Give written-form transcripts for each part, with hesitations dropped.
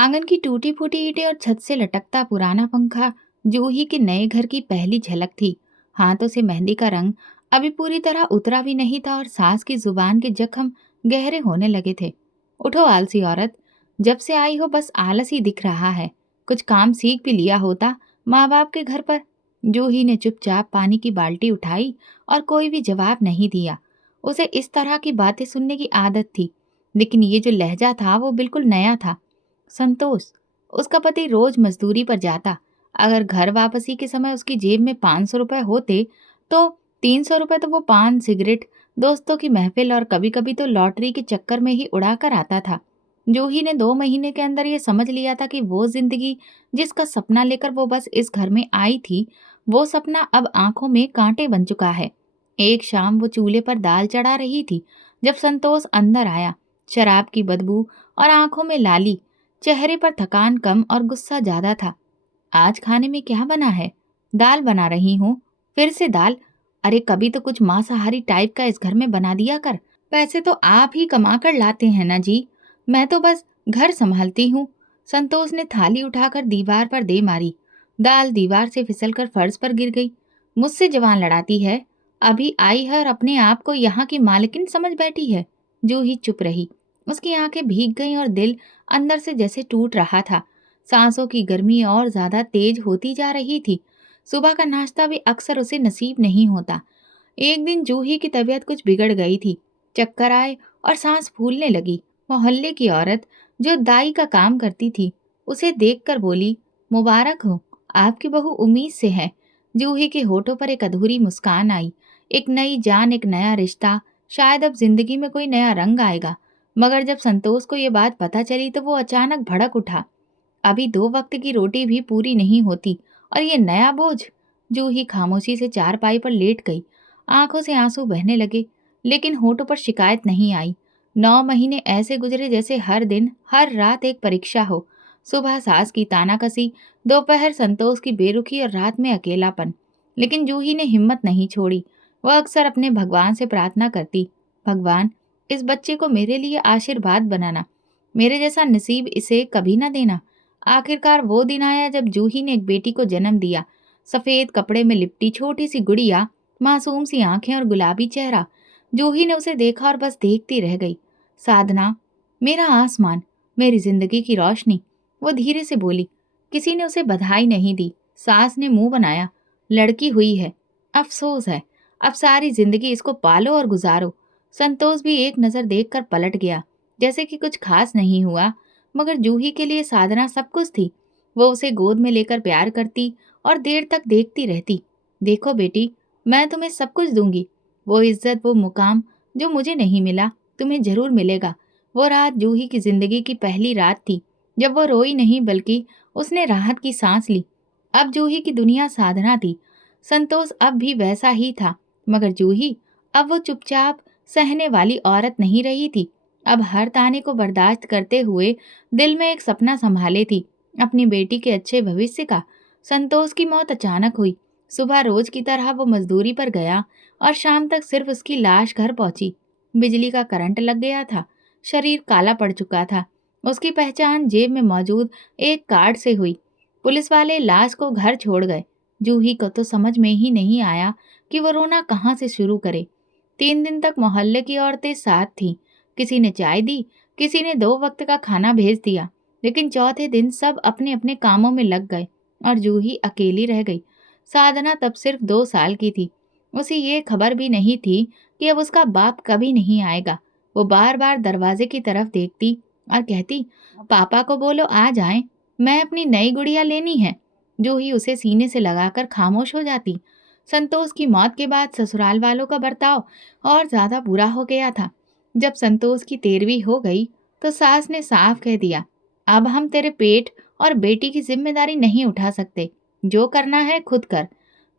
आंगन की टूटी फूटी ईंटें और छत से लटकता पुराना पंखा जूही के नए घर की पहली झलक थी। हाथों से मेहंदी का रंग अभी पूरी तरह उतरा भी नहीं था और सास की जुबान के जख्म गहरे होने लगे थे। उठो आलसी औरत, जब से आई हो बस आलस ही दिख रहा है। कुछ काम सीख भी लिया होता माँ बाप के घर पर। जूही ने चुपचाप पानी की बाल्टी उठाई और कोई भी जवाब नहीं दिया। उसे इस तरह की बातें सुनने की आदत थी, लेकिन ये जो लहजा था वो बिल्कुल नया था। संतोष, उसका पति रोज मजदूरी पर जाता। अगर घर वापसी के समय उसकी जेब में 500 रुपए होते तो 300 रुपए तो वो पान, सिगरेट, दोस्तों की महफिल और कभी कभी तो लॉटरी के चक्कर में ही उड़ा कर आता था। जूही ने 2 महीने के अंदर ये समझ लिया था कि वो जिंदगी जिसका सपना लेकर वो बस इस घर में आई थी, वो सपना अब आंखों में कांटे बन चुका है। एक शाम वो चूल्हे पर दाल चढ़ा रही थी जब संतोष अंदर आया। शराब की बदबू और आंखों में लाली, चेहरे पर थकान कम और गुस्सा ज्यादा था। आज खाने में क्या बना है? दाल बना रही हूँ। फिर से दाल? अरे कभी तो कुछ मांसाहारी टाइप का इस घर में बना दिया कर। पैसे तो आप ही कमा कर लाते हैं ना जी, मैं तो बस घर संभालती हूँ। संतोष ने थाली उठाकर दीवार पर दे मारी। दाल दीवार से फिसलकर फर्श पर गिर गई। मुझसे जवान लड़ाती है। अभी आई है और अपने आप को यहाँ की मालकिन समझ बैठी है। जूही चुप रही। उसकी आंखें भीग गईं और दिल अंदर से जैसे टूट रहा था। सांसों की गर्मी और ज्यादा तेज होती जा रही थी। सुबह का नाश्ता भी अक्सर उसे नसीब नहीं होता। एक दिन जूही की तबीयत कुछ बिगड़ गई थी। चक्कर आए और सांस फूलने लगी। मोहल्ले की औरत जो दाई का काम करती थी उसे देखकर बोली, मुबारक हो, आपकी बहू उम्मीद से है। जूही के होठों पर एक अधूरी मुस्कान आई। एक नई जान, एक नया रिश्ता, शायद अब जिंदगी में कोई नया रंग आएगा। मगर जब संतोष को ये बात पता चली तो वो अचानक भड़क उठा। अभी 2 वक्त की रोटी भी पूरी नहीं होती और ये नया बोझ। जूही खामोशी से चारपाई पर लेट गई। आंखों से आंसू बहने लगे, लेकिन होठों पर शिकायत नहीं आई। 9 महीने ऐसे गुजरे जैसे हर दिन हर रात एक परीक्षा हो। सुबह सास की तानाकसी, दोपहर संतोष की बेरुखी और रात में अकेलापन। लेकिन जूही ने हिम्मत नहीं छोड़ी। वह अक्सर अपने भगवान से प्रार्थना करती, भगवान, इस बच्चे को मेरे लिए आशीर्वाद बनाना, मेरे जैसा नसीब इसे कभी ना देना। आखिरकार वो दिन आया जब जूही ने एक बेटी को जन्म दिया। सफेद कपड़े में लिपटी छोटी सी गुड़िया, मासूम सी आंखें और गुलाबी चेहरा। जूही ने उसे देखा और बस देखती रह गई। साधना, मेरा आसमान, मेरी जिंदगी की रोशनी, वो धीरे से बोली। किसी ने उसे बधाई नहीं दी। सास ने मुंह बनाया, लड़की हुई है, अफसोस है, अब सारी जिंदगी इसको पालो और गुजारो। संतोष भी एक नजर देखकर पलट गया, जैसे कि कुछ खास नहीं हुआ। मगर जूही के लिए साधना सब कुछ थी। वो उसे गोद में लेकर प्यार करती और देर तक देखती रहती। देखो बेटी, मैं तुम्हें सब कुछ दूंगी। वो इज्जत, वो मुकाम जो मुझे नहीं मिला, तुम्हें जरूर मिलेगा। वो रात जूही की जिंदगी की पहली रात थी जब वो रोई नहीं, बल्कि उसने राहत की सांस ली। अब जूही की दुनिया साधना थी। संतोष अब भी वैसा ही था, मगर जूही, अब वो चुपचाप सहने वाली औरत नहीं रही थी। अब हर ताने को बर्दाश्त करते हुए दिल में एक सपना संभाले थी, अपनी बेटी के अच्छे भविष्य का। संतोष की मौत अचानक हुई। सुबह रोज की तरह वो मजदूरी पर गया और शाम तक सिर्फ उसकी लाश घर पहुंची। बिजली का करंट लग गया था। शरीर काला पड़ चुका था। उसकी पहचान जेब में मौजूद एक कार्ड से हुई। पुलिस वाले लाश को घर छोड़ गए। जूही को तो समझ में ही नहीं आया कि वो रोना कहाँ से शुरू करे। 3 दिन तक मोहल्ले की औरतें साथ थीं। किसी ने चाय दी, किसी ने 2 वक्त का खाना भेज दिया, लेकिन चौथे दिन सब अपने अपने कामों में लग गए और जूही अकेली रह गई। साधना तब सिर्फ 2 साल की थी। उसे ये खबर भी नहीं थी कि अब उसका बाप कभी नहीं आएगा। वो बार बार दरवाजे की तरफ देखती और कहती, पापा को बोलो आ जाएं, मैं अपनी नई गुड़िया लेनी है। जूही उसे सीने से लगाकर खामोश हो जाती। संतोष की मौत के बाद ससुराल वालों का बर्ताव और ज्यादा बुरा हो गया था। जब संतोष की 13वीं हो गई तो सास ने साफ कह दिया, अब हम तेरे पेट और बेटी की जिम्मेदारी नहीं उठा सकते, जो करना है खुद कर।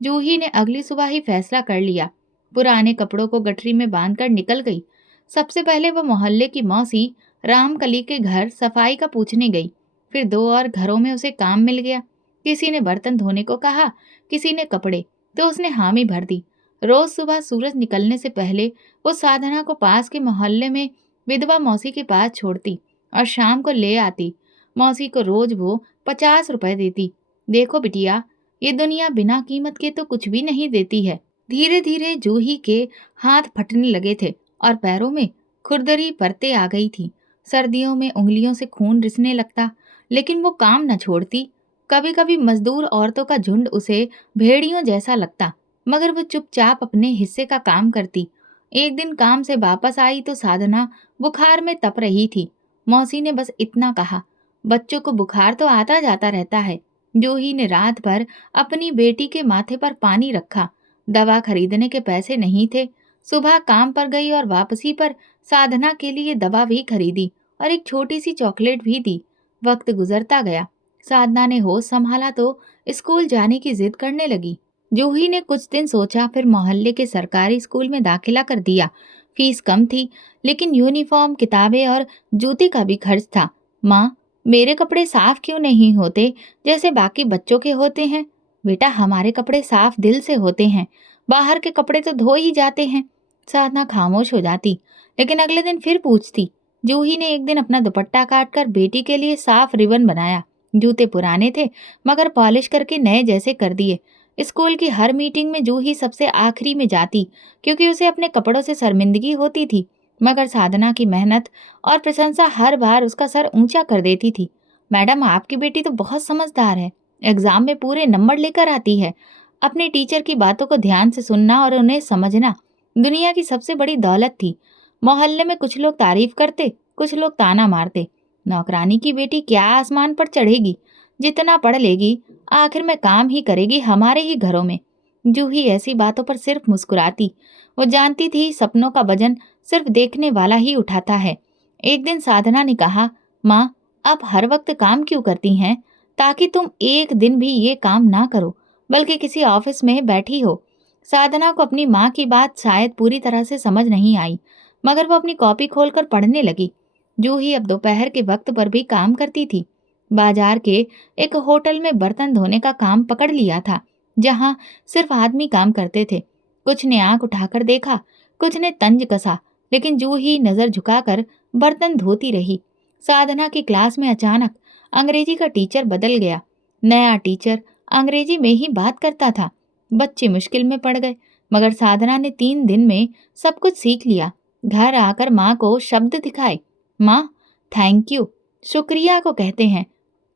जूही ने अगली सुबह ही फैसला कर लिया। पुराने कपड़ों को गठरी में बांधकर निकल गई। सबसे पहले वो मोहल्ले की मौसी रामकली के घर सफाई का पूछने गई। फिर 2 और घरों में उसे काम मिल गया। किसी ने बर्तन धोने को कहा, किसी ने कपड़े, तो उसने हामी भर दी। रोज सुबह सूरज निकलने से पहले वो साधना को पास के मोहल्ले में विधवा मौसी के पास छोड़ती और शाम को ले आती। मौसी को रोज वो 50 रुपए देती। देखो बिटिया, ये दुनिया बिना कीमत के तो कुछ भी नहीं देती है। धीरे धीरे जूही के हाथ फटने लगे थे और पैरों में खुरदरी परतें आ गई थी। सर्दियों में उंगलियों से खून रिसने लगता, लेकिन वो काम न छोड़ती। कभी कभी मजदूर औरतों का झुंड उसे भेड़ियों जैसा लगता, मगर वो चुपचाप अपने हिस्से का काम करती। एक दिन काम से वापस आई तो साधना बुखार में तप रही थी। मौसी ने बस इतना कहा, बच्चों को बुखार तो आता जाता रहता है। जूही ने रात भर अपनी बेटी के माथे पर पानी रखा। दवा खरीदने के पैसे नहीं थे। सुबह काम पर गई और वापसी पर साधना के लिए दवा भी खरीदी और एक छोटी सी चॉकलेट भी दी। वक्त गुजरता गया। साधना ने होश संभाला तो स्कूल जाने की जिद करने लगी। जूही ने कुछ दिन सोचा, फिर मोहल्ले के सरकारी स्कूल में दाखिला कर दिया। फीस कम थी, लेकिन यूनिफॉर्म, किताबें और जूते का भी खर्च था। माँ, मेरे कपड़े साफ क्यों नहीं होते जैसे बाकी बच्चों के होते हैं? बेटा, हमारे कपड़े साफ दिल से होते हैं, बाहर के कपड़े तो धो ही जाते हैं। साधना खामोश हो जाती, लेकिन अगले दिन फिर पूछती। जूही ने एक दिन अपना दुपट्टा काटकर बेटी के लिए साफ रिबन बनाया। जूते पुराने थे, मगर पॉलिश करके नए जैसे कर दिए। स्कूल की हर मीटिंग में जूही सबसे आखिरी में जाती, क्योंकि उसे अपने कपड़ों से शर्मिंदगी होती थी। मगर साधना की मेहनत और प्रशंसा हर बार उसका सर ऊंचा कर देती थी। मैडम, आपकी बेटी तो बहुत समझदार है, एग्जाम में पूरे नंबर लेकर आती है। अपने टीचर की बातों को ध्यान से सुनना और उन्हें समझना दुनिया की सबसे बड़ी दौलत थी। मोहल्ले में कुछ लोग तारीफ करते, कुछ लोग ताना मारते। नौकरानी की बेटी क्या आसमान पर चढ़ेगी? जितना पढ़ लेगी, आखिर में काम ही करेगी हमारे ही घरों में। जूही ऐसी बातों पर सिर्फ मुस्कुराती। वो जानती थी सपनों का वजन सिर्फ देखने वाला ही उठाता है। एक दिन साधना ने कहा, माँ, आप हर वक्त काम क्यों करती हैं? ताकि तुम एक दिन भी ये काम ना करो, बल्कि किसी ऑफिस में बैठी हो। साधना को अपनी माँ की बात शायद पूरी तरह से समझ नहीं आई, मगर वो अपनी कॉपी खोलकर पढ़ने लगी। जूही अब दोपहर के वक्त पर भी काम करती थी। बाजार के एक होटल में बर्तन धोने का काम पकड़ लिया था, जहाँ सिर्फ आदमी काम करते थे। कुछ ने आंख उठाकर देखा, कुछ ने तंज कसा, लेकिन जूही नजर झुकाकर बर्तन धोती रही। साधना की क्लास में अचानक अंग्रेजी का टीचर बदल गया। नया टीचर अंग्रेजी में ही बात करता था। बच्चे मुश्किल में पड़ गए, मगर साधना ने 3 दिन में सब कुछ सीख लिया। घर आकर माँ को शब्द दिखाए। माँ, थैंक यू शुक्रिया को कहते हैं,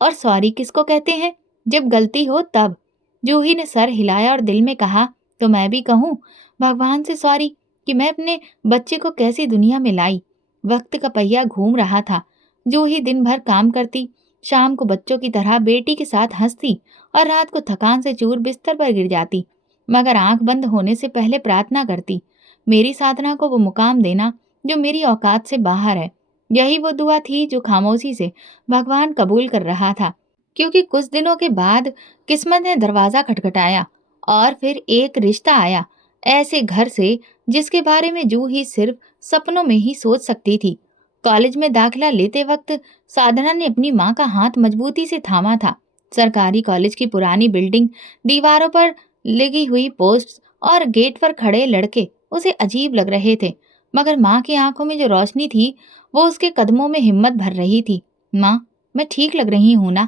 और सॉरी किसको कहते हैं? जब गलती हो तब। जूही ने सर हिलाया और दिल में कहा, तो मैं भी कहूँ भगवान से सॉरी कि मैं अपने बच्चे को कैसी दुनिया में लाई। वक्त का पहिया घूम रहा था। जूही दिन भर काम करती, शाम को बच्चों की तरह बेटी के साथ हंसती और रात को थकान से चूर बिस्तर पर गिर जाती, मगर आंख बंद होने से पहले प्रार्थना करती, मेरी साधना को वो मुकाम देना जो मेरी औकात से बाहर है। यही वो दुआ थी जो खामोशी से भगवान कबूल कर रहा था। क्योंकि कुछ दिनों के बाद किस्मत ने दरवाजा खटखटाया और फिर एक रिश्ता आया, ऐसे घर से जिसके बारे में जूही सिर्फ सपनों में ही सोच सकती थी। कॉलेज में दाखिला लेते वक्त साधना ने अपनी माँ का हाथ मजबूती से थामा था। सरकारी कॉलेज की पुरानी बिल्डिंग, दीवारों पर लगी हुई पोस्ट्स और गेट पर खड़े लड़के उसे अजीब लग रहे थे, मगर माँ की आंखों में जो रोशनी थी वो उसके कदमों में हिम्मत भर रही थी। माँ, मैं ठीक लग रही हूँ ना?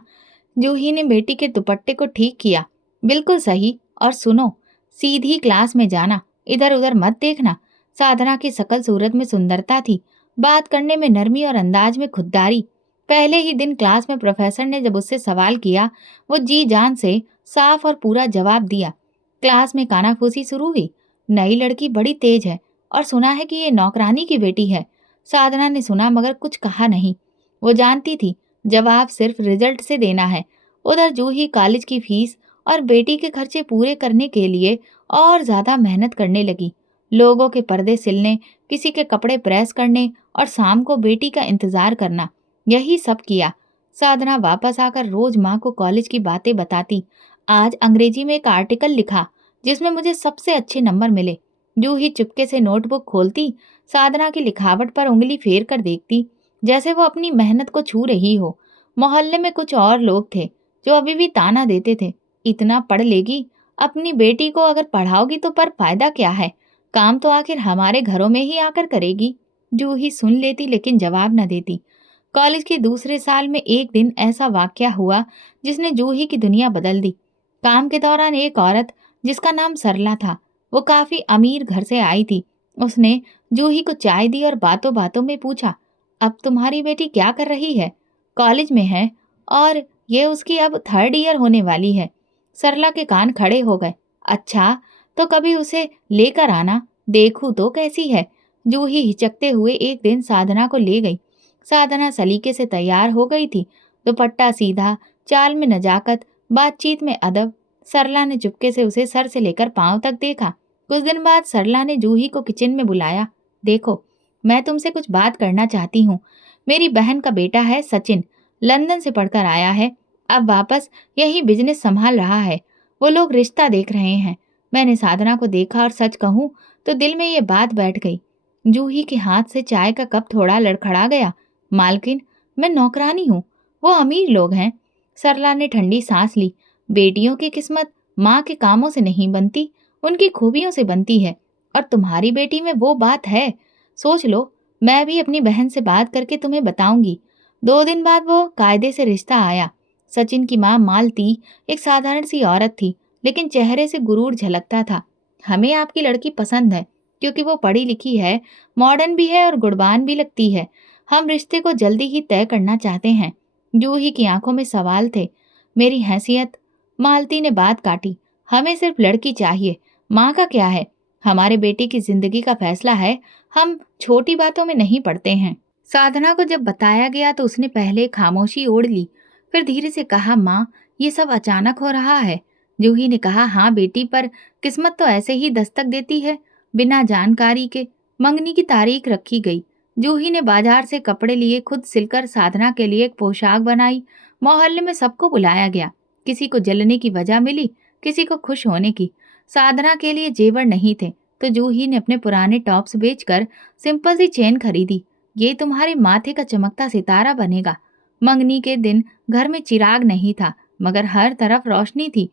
जूही ने बेटी के दुपट्टे को ठीक किया। बिल्कुल सही, और सुनो, सीधी क्लास में जाना, इधर उधर मत देखना। साधना की शकल सूरत में सुंदरता थी, बात करने में नरमी और अंदाज में खुददारी। पहले ही दिन क्लास में प्रोफेसर ने जब उससे सवाल किया, वो जी जान से साफ और पूरा जवाब दिया। क्लास में कानाफूसी शुरू हुई। नई लड़की बड़ी तेज है और सुना है कि ये नौकरानी की बेटी है। साधना ने सुना मगर कुछ कहा नहीं। वो जानती थी जवाब सिर्फ रिजल्ट से देना है। उधर जूही कॉलेज की फीस और बेटी के खर्चे पूरे करने के लिए और ज्यादा मेहनत करने लगी। लोगों के पर्दे सिलने, किसी के कपड़े प्रेस करने और शाम को बेटी का इंतजार करना, यही सब किया। साधना वापस आकर रोज माँ को कॉलेज की बातें बताती। आज अंग्रेजी में एक आर्टिकल लिखा जिसमें मुझे सबसे अच्छे नंबर मिले। जूही चुपके से नोटबुक खोलती, साधना की लिखावट पर उंगली फेर कर देखती, जैसे वो अपनी मेहनत को छू रही हो। मोहल्ले में कुछ और लोग थे जो अभी भी ताना देते थे, इतना पढ़ लेगी, अपनी बेटी को अगर पढ़ाओगी तो पर फायदा क्या है? काम तो आखिर हमारे घरों में ही आकर करेगी। जूही सुन लेती लेकिन जवाब न देती। कॉलेज के दूसरे साल में एक दिन ऐसा वाकया हुआ जिसने जूही की दुनिया बदल दी। काम के दौरान एक औरत जिसका नाम सरला था, वो काफी अमीर घर से आई थी। उसने जूही को चाय दी और बातों बातों में पूछा, अब तुम्हारी बेटी क्या कर रही है? कॉलेज में है, और ये उसकी अब थर्ड ईयर होने वाली है। सरला के कान खड़े हो गए। अच्छा, तो कभी उसे लेकर आना, देखूं तो कैसी है। जूही हिचकते हुए एक दिन साधना को ले गई। साधना सलीके से तैयार हो गई थी, दुपट्टा सीधा, चाल में नजाकत, बातचीत में अदब। सरला ने चुपके से उसे सर से लेकर पांव तक देखा। कुछ दिन बाद सरला ने जूही को किचन में बुलाया। देखो, मैं तुमसे कुछ बात करना चाहती हूँ। मेरी बहन का बेटा है सचिन, लंदन से पढ़कर आया है, अब वापस यही बिजनेस संभाल रहा है। वो लोग रिश्ता देख रहे हैं। मैंने साधना को देखा और सच कहूँ तो दिल में ये बात बैठ गई। जूही के हाथ से चाय का कप थोड़ा लड़खड़ा गया। मालकिन, मैं नौकरानी हूँ, वो अमीर लोग हैं। सरला ने ठंडी सांस ली। बेटियों की किस्मत माँ के कामों से नहीं बनती, उनकी खूबियों से बनती है। और तुम्हारी बेटी में वो बात है। सोच लो, मैं भी अपनी बहन से बात करके तुम्हें बताऊंगी। 2 दिन बाद वो कायदे से रिश्ता आया। सचिन की माँ मालती एक साधारण सी औरत थी, लेकिन चेहरे से गुरूर झलकता था। हमें आपकी लड़की पसंद है, क्योंकि वो पढ़ी लिखी है, मॉडर्न भी है और गुणवान भी लगती है। हम रिश्ते को जल्दी ही तय करना चाहते हैं। जूही की आंखों में सवाल थे। मेरी हैसियत? मालती ने बात काटी। हमें सिर्फ लड़की चाहिए, माँ का क्या है? हमारे बेटे की जिंदगी का फैसला है, हम छोटी बातों में नहीं पड़ते हैं। साधना को जब बताया गया तो उसने पहले खामोशी ओढ़ ली, फिर धीरे से कहा, माँ, ये सब अचानक हो रहा है। जूही ने कहा, हाँ बेटी, पर किस्मत तो ऐसे ही दस्तक देती है, बिना जानकारी के। मंगनी की तारीख रखी गई। जूही ने बाजार से कपड़े लिए, खुद सिलकर साधना के लिए एक पोशाक बनाई। मोहल्ले में सबको बुलाया गया। किसी को जलने की वजह मिली, किसी को खुश होने की। साधना के लिए जेवर नहीं थे, तो जूही ने अपने पुराने टॉप्स बेचकर सिंपल सी चेन खरीदी। ये तुम्हारे माथे का चमकता सितारा बनेगा। मंगनी के दिन घर में चिराग नहीं था, मगर हर तरफ रोशनी थी।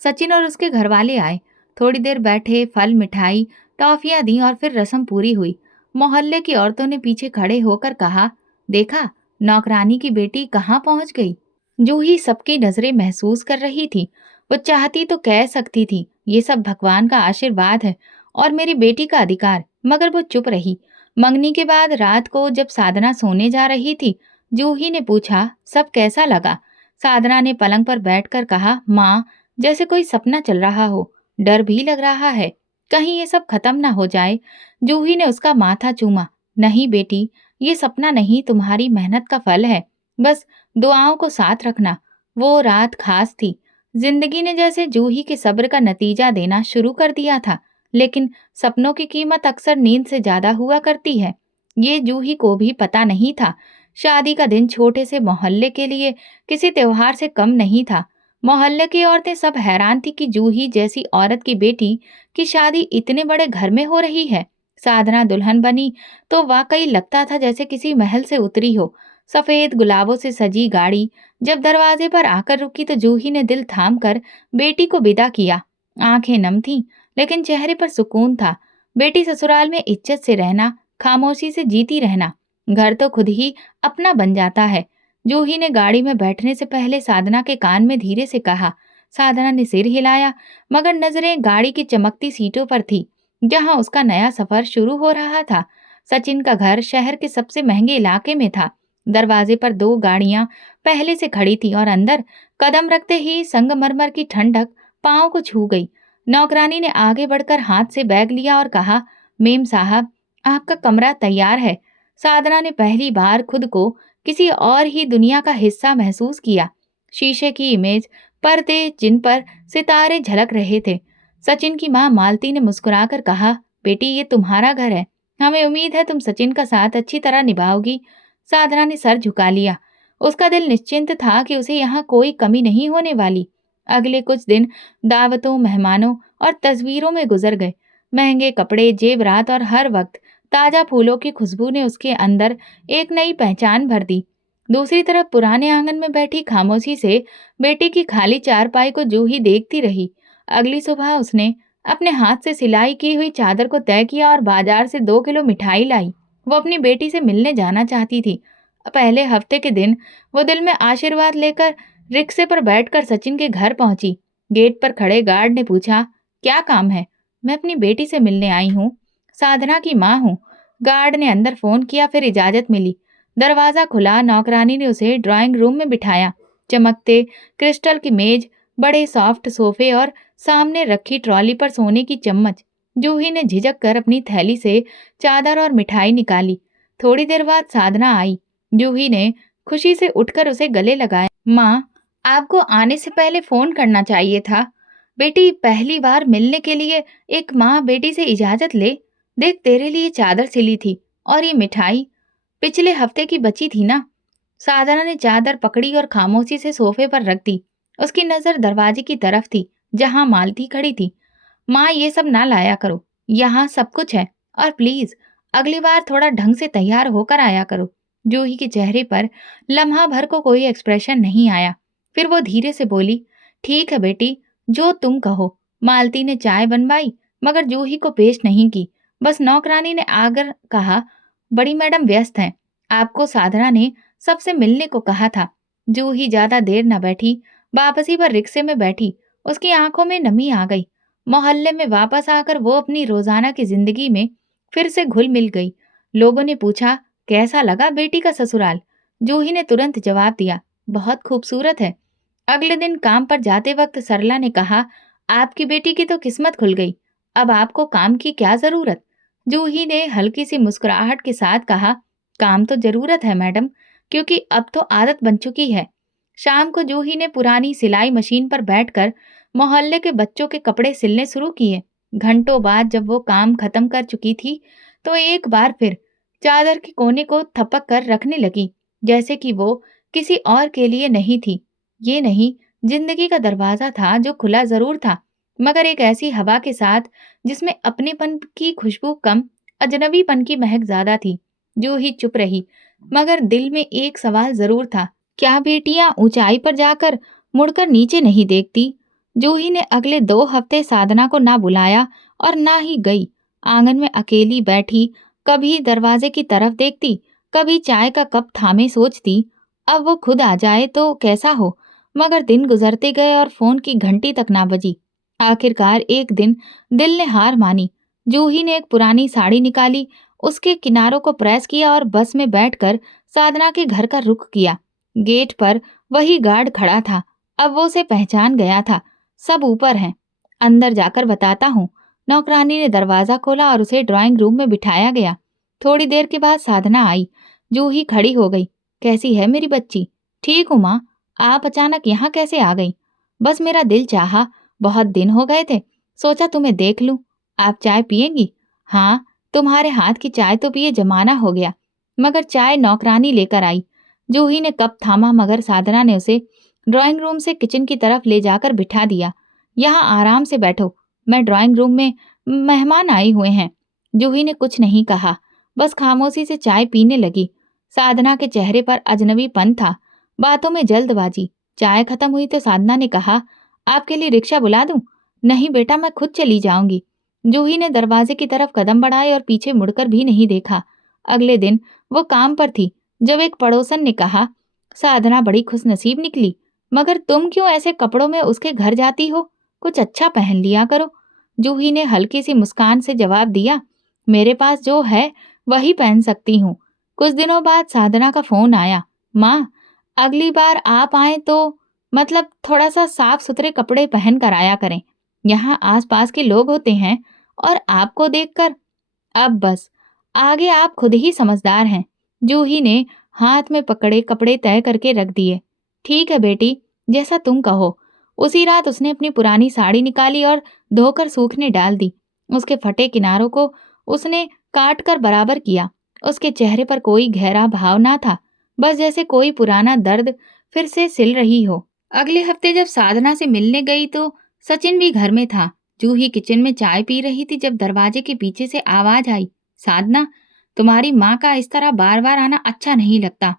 सचिन और उसके घरवाले आए। थोड़ी देर बैठे, फल, मिठाई, टॉफियां दी और फिर रस्म पूरी हुई। मोहल्ले की औरतों ने पीछे खड़े होकर कहा, देखा, नौकरानी की बेटी कहाँ पहुंच गई। जूही सबकी नजरें महसूस कर रही थी। वो चाहती तो कह सकती थी, ये सब भगवान का आशीर्वाद है और मेरी बेटी का अधिकार, मगर वो चुप रही। मंगनी के बाद रात को जब साधना सोने जा रही थी, जूही ने पूछा, सब कैसा लगा? साधना ने पलंग पर बैठकर कहा, माँ, जैसे कोई सपना चल रहा हो, डर भी लग रहा है, कहीं ये सब खत्म ना हो जाए। जूही ने उसका माथा चूमा। नहीं बेटी, ये सपना नहीं, तुम्हारी मेहनत का फल है। बस दुआओं को साथ रखना। वो रात खास थी। जिंदगी ने जैसे जूही के सब्र का नतीजा देना शुरू कर दिया था, लेकिन सपनों की कीमत अक्सर नींद से ज्यादा हुआ करती है। ये जूही को भी पता नहीं था। शादी का दिन छोटे से मोहल्ले के लिए किसी त्योहार से कम नहीं था। मोहल्ले की औरतें सब हैरान थी कि जूही जैसी औरत की बेटी की शादी इतने बड़े घर में हो रही है। साधना दुल्हन बनी तो वाकई लगता था जैसे किसी महल से उतरी हो। सफेद गुलाबों से सजी गाड़ी जब दरवाजे पर आकर रुकी तो जूही ने दिल थाम कर बेटी को विदा किया। आंखें नम थीं, लेकिन चेहरे पर सुकून था। बेटी ससुराल में इज्जत से रहना, खामोशी से जीती रहना, घर तो खुद ही अपना बन जाता है। जूही ने गाड़ी में बैठने से पहले साधना के कान में धीरे से कहा। साधना ने सिर हिलाया, मगर नजरें गाड़ी की चमकती सीटों पर थी, जहां उसका नया सफर शुरू हो रहा था। सचिन का घर शहर के सबसे महंगे इलाके में था। दरवाजे पर 2 गाड़ियां पहले से खड़ी थी और अंदर कदम रखते ही संगमरमर की ठंडक पांव को छू गई। नौकरानी ने आगे बढ़कर हाथ से बैग लिया और कहा, मेम साहब, आपका कमरा तैयार है। साधना ने पहली बार खुद को किसी और ही दुनिया का हिस्सा महसूस किया। शीशे की इमेज, पर्दे जिन पर सितारे झलक रहे थे। सचिन की माँ मालती ने मुस्कुराकर कहा, बेटी, ये तुम्हारा घर है, हमें उम्मीद है तुम सचिन का साथ अच्छी तरह निभाओगी। साधना ने सर झुका लिया। उसका दिल निश्चिंत था कि उसे यहाँ कोई कमी नहीं होने वाली। अगले कुछ दिन दावतों, मेहमानों और तस्वीरों में गुजर गए। महंगे कपड़े, जेवरात और हर वक्त ताजा फूलों की खुशबू ने उसके अंदर एक नई पहचान भर दी। दूसरी तरफ पुराने आंगन में बैठी खामोशी से बेटी की खाली चारपाई को जूही देखती रही। अगली सुबह उसने अपने हाथ से सिलाई की हुई चादर को तय किया और बाजार से 2 किलो मिठाई लाई। वो अपनी बेटी से मिलने जाना चाहती थी। पहले हफ्ते के दिन वो दिल में आशीर्वाद लेकर रिक्शे पर बैठकर सचिन के घर पहुंची। गेट पर खड़े गार्ड ने पूछा, क्या काम है? मैं अपनी बेटी से मिलने आई हूँ, साधना की माँ हूँ। गार्ड ने अंदर फोन किया, फिर इजाजत मिली। दरवाजा खुला, नौकरानी ने उसे ड्राइंग रूम में बिठाया। चमकते क्रिस्टल की मेज, बड़े सॉफ्ट सोफे और सामने रखी ट्रॉली पर सोने की चम्मच। जूही ने झिझक कर अपनी थैली से चादर और मिठाई निकाली। थोड़ी देर बाद साधना आई। जूही ने खुशी से उठकर उसे गले लगाया। माँ, आपको आने से पहले फोन करना चाहिए था। बेटी, पहली बार मिलने के लिए एक माँ बेटी से इजाजत ले। देख, तेरे लिए चादर सिली थी और ये मिठाई पिछले हफ्ते की बची थी ना। साधना ने चादर पकड़ी और खामोशी से सोफे पर रख दी। उसकी नजर दरवाजे की तरफ थी, जहां मालती खड़ी थी। माँ, ये सब ना लाया करो, यहाँ सब कुछ है। और प्लीज अगली बार थोड़ा ढंग से तैयार होकर आया करो। जूही के चेहरे पर लम्हा भर को कोई एक्सप्रेशन नहीं आया। फिर वो धीरे से बोली, ठीक है बेटी, जो तुम कहो। मालती ने चाय बनवाई, मगर जूही को पेश नहीं की। बस नौकरानी ने आकर कहा, बड़ी मैडम व्यस्त हैं, आपको साधना ने सबसे मिलने को कहा था। जूही ज्यादा देर न बैठी, वापसी पर रिक्शे में बैठी। उसकी आंखों में नमी आ गई। मोहल्ले में वापस आकर वो अपनी रोजाना की जिंदगी में फिर से घुल मिल गई। लोगों ने पूछा, कैसा लगा बेटी का ससुराल? जूही ने तुरंत जवाब दिया, बहुत खूबसूरत है। अगले दिन काम पर जाते वक्त सरला ने कहा, आपकी बेटी की तो किस्मत खुल गई, अब आपको काम की क्या जरूरत? जूही ने हल्की सी मुस्कुराहट के साथ कहा, काम तो जरूरत है मैडम, क्योंकि अब तो आदत बन चुकी है। शाम को जूही ने पुरानी सिलाई मशीन पर बैठकर मोहल्ले के बच्चों के कपड़े सिलने शुरू किए। घंटों बाद जब वो काम खत्म कर चुकी थी, तो एक बार फिर चादर के कोने को थपक कर रखने लगी, जैसे कि वो किसी और के लिए नहीं थी। ये नहीं, जिंदगी का दरवाजा था जो खुला जरूर था, मगर एक ऐसी हवा के साथ जिसमें अपनेपन की खुशबू कम, अजनबीपन की महक ज्यादा थी। जूही चुप रही, मगर दिल में एक सवाल जरूर था, क्या बेटियां ऊंचाई पर जाकर मुड़कर नीचे नहीं देखती? जूही ने अगले 2 हफ्ते साधना को ना बुलाया और ना ही गई। आंगन में अकेली बैठी, कभी दरवाजे की तरफ देखती, कभी चाय का कप थामे सोचती, अब वो खुद आ जाए तो कैसा हो। मगर दिन गुजरते गए और फोन की घंटी तक ना बजी। आखिरकार एक दिन दिल ने हार मानी। जूही ने एक पुरानी साड़ी निकाली, उसके किनारों को प्रेस किया और बस में बैठकर साधना के घर का रुख किया। गेट पर वही गार्ड खड़ा था। अब वो उसे पहचान गया था। सब ऊपर हैं, अंदर जाकर बताता हूँ। नौकरानी ने दरवाजा खोला और उसे ड्राइंग रूम में बिठाया गया। थोड़ी देर के बाद साधना आई। जूही खड़ी हो गई। कैसी है मेरी बच्ची? ठीक हूँ माँ। आप अचानक यहाँ कैसे आ गई? बस मेरा दिल चाहा, बहुत दिन हो गए थे, सोचा तुम्हें देख लूं। आप चाय पिएंगी? हाँ, तुम्हारे हाथ की चाय तो पिए जमाना हो गया। मगर चाय नौकरानी लेकर आई। जूही ने कप थामा, मगर साधना ने उसे ड्राइंग रूम से किचन की तरफ ले जाकर बिठा दिया। यहाँ आराम से बैठो, मैं ड्राइंग रूम में मेहमान आए हुए हैं। जूही ने कुछ नहीं कहा, बस खामोशी से चाय पीने लगी। साधना के चेहरे पर अजनबीपन था, बातों में जल्दबाजी। चाय खत्म हुई तो साधना ने कहा, आपके लिए रिक्शा बुला दूं? नहीं बेटा, मैं खुद चली जाऊंगी। जूही ने दरवाजे की तरफ कदम बढ़ाए और पीछे मुड़कर भी नहीं देखा। अगले दिन वो काम पर थी, जब एक पड़ोसन ने कहा, साधना बड़ी खुशनसीब निकली, मगर तुम क्यों ऐसे कपड़ों में उसके घर जाती हो? कुछ अच्छा पहन लिया करो। जूही ने हल्की सी मुस्कान से जवाब दिया, मेरे पास जो है वही पहन सकती हूँ। कुछ दिनों बाद साधना का फोन आया, माँ, अगली बार आप आए तो मतलब थोड़ा सा साफ सुथरे कपड़े पहन कर आया करें। यहाँ आसपास के लोग होते हैं और आपको देखकर अब बस, आगे आप खुद ही समझदार हैं। जूही ने हाथ में पकड़े कपड़े तय करके रख दिए। ठीक है बेटी, जैसा तुम कहो। उसी रात उसने अपनी पुरानी साड़ी निकाली और धोकर सूखने डाल दी। उसके फटे किनारों को उसने काट कर बराबर किया। उसके चेहरे पर कोई गहरा भाव ना था, बस जैसे कोई पुराना दर्द फिर से सिल रही हो। अगले हफ्ते जब साधना से मिलने गई तो सचिन भी घर में था। जूही किचन में चाय पी रही थी जब दरवाजे के पीछे से आवाज आई, साधना, तुम्हारी माँ का इस तरह बार बार आना अच्छा नहीं लगता।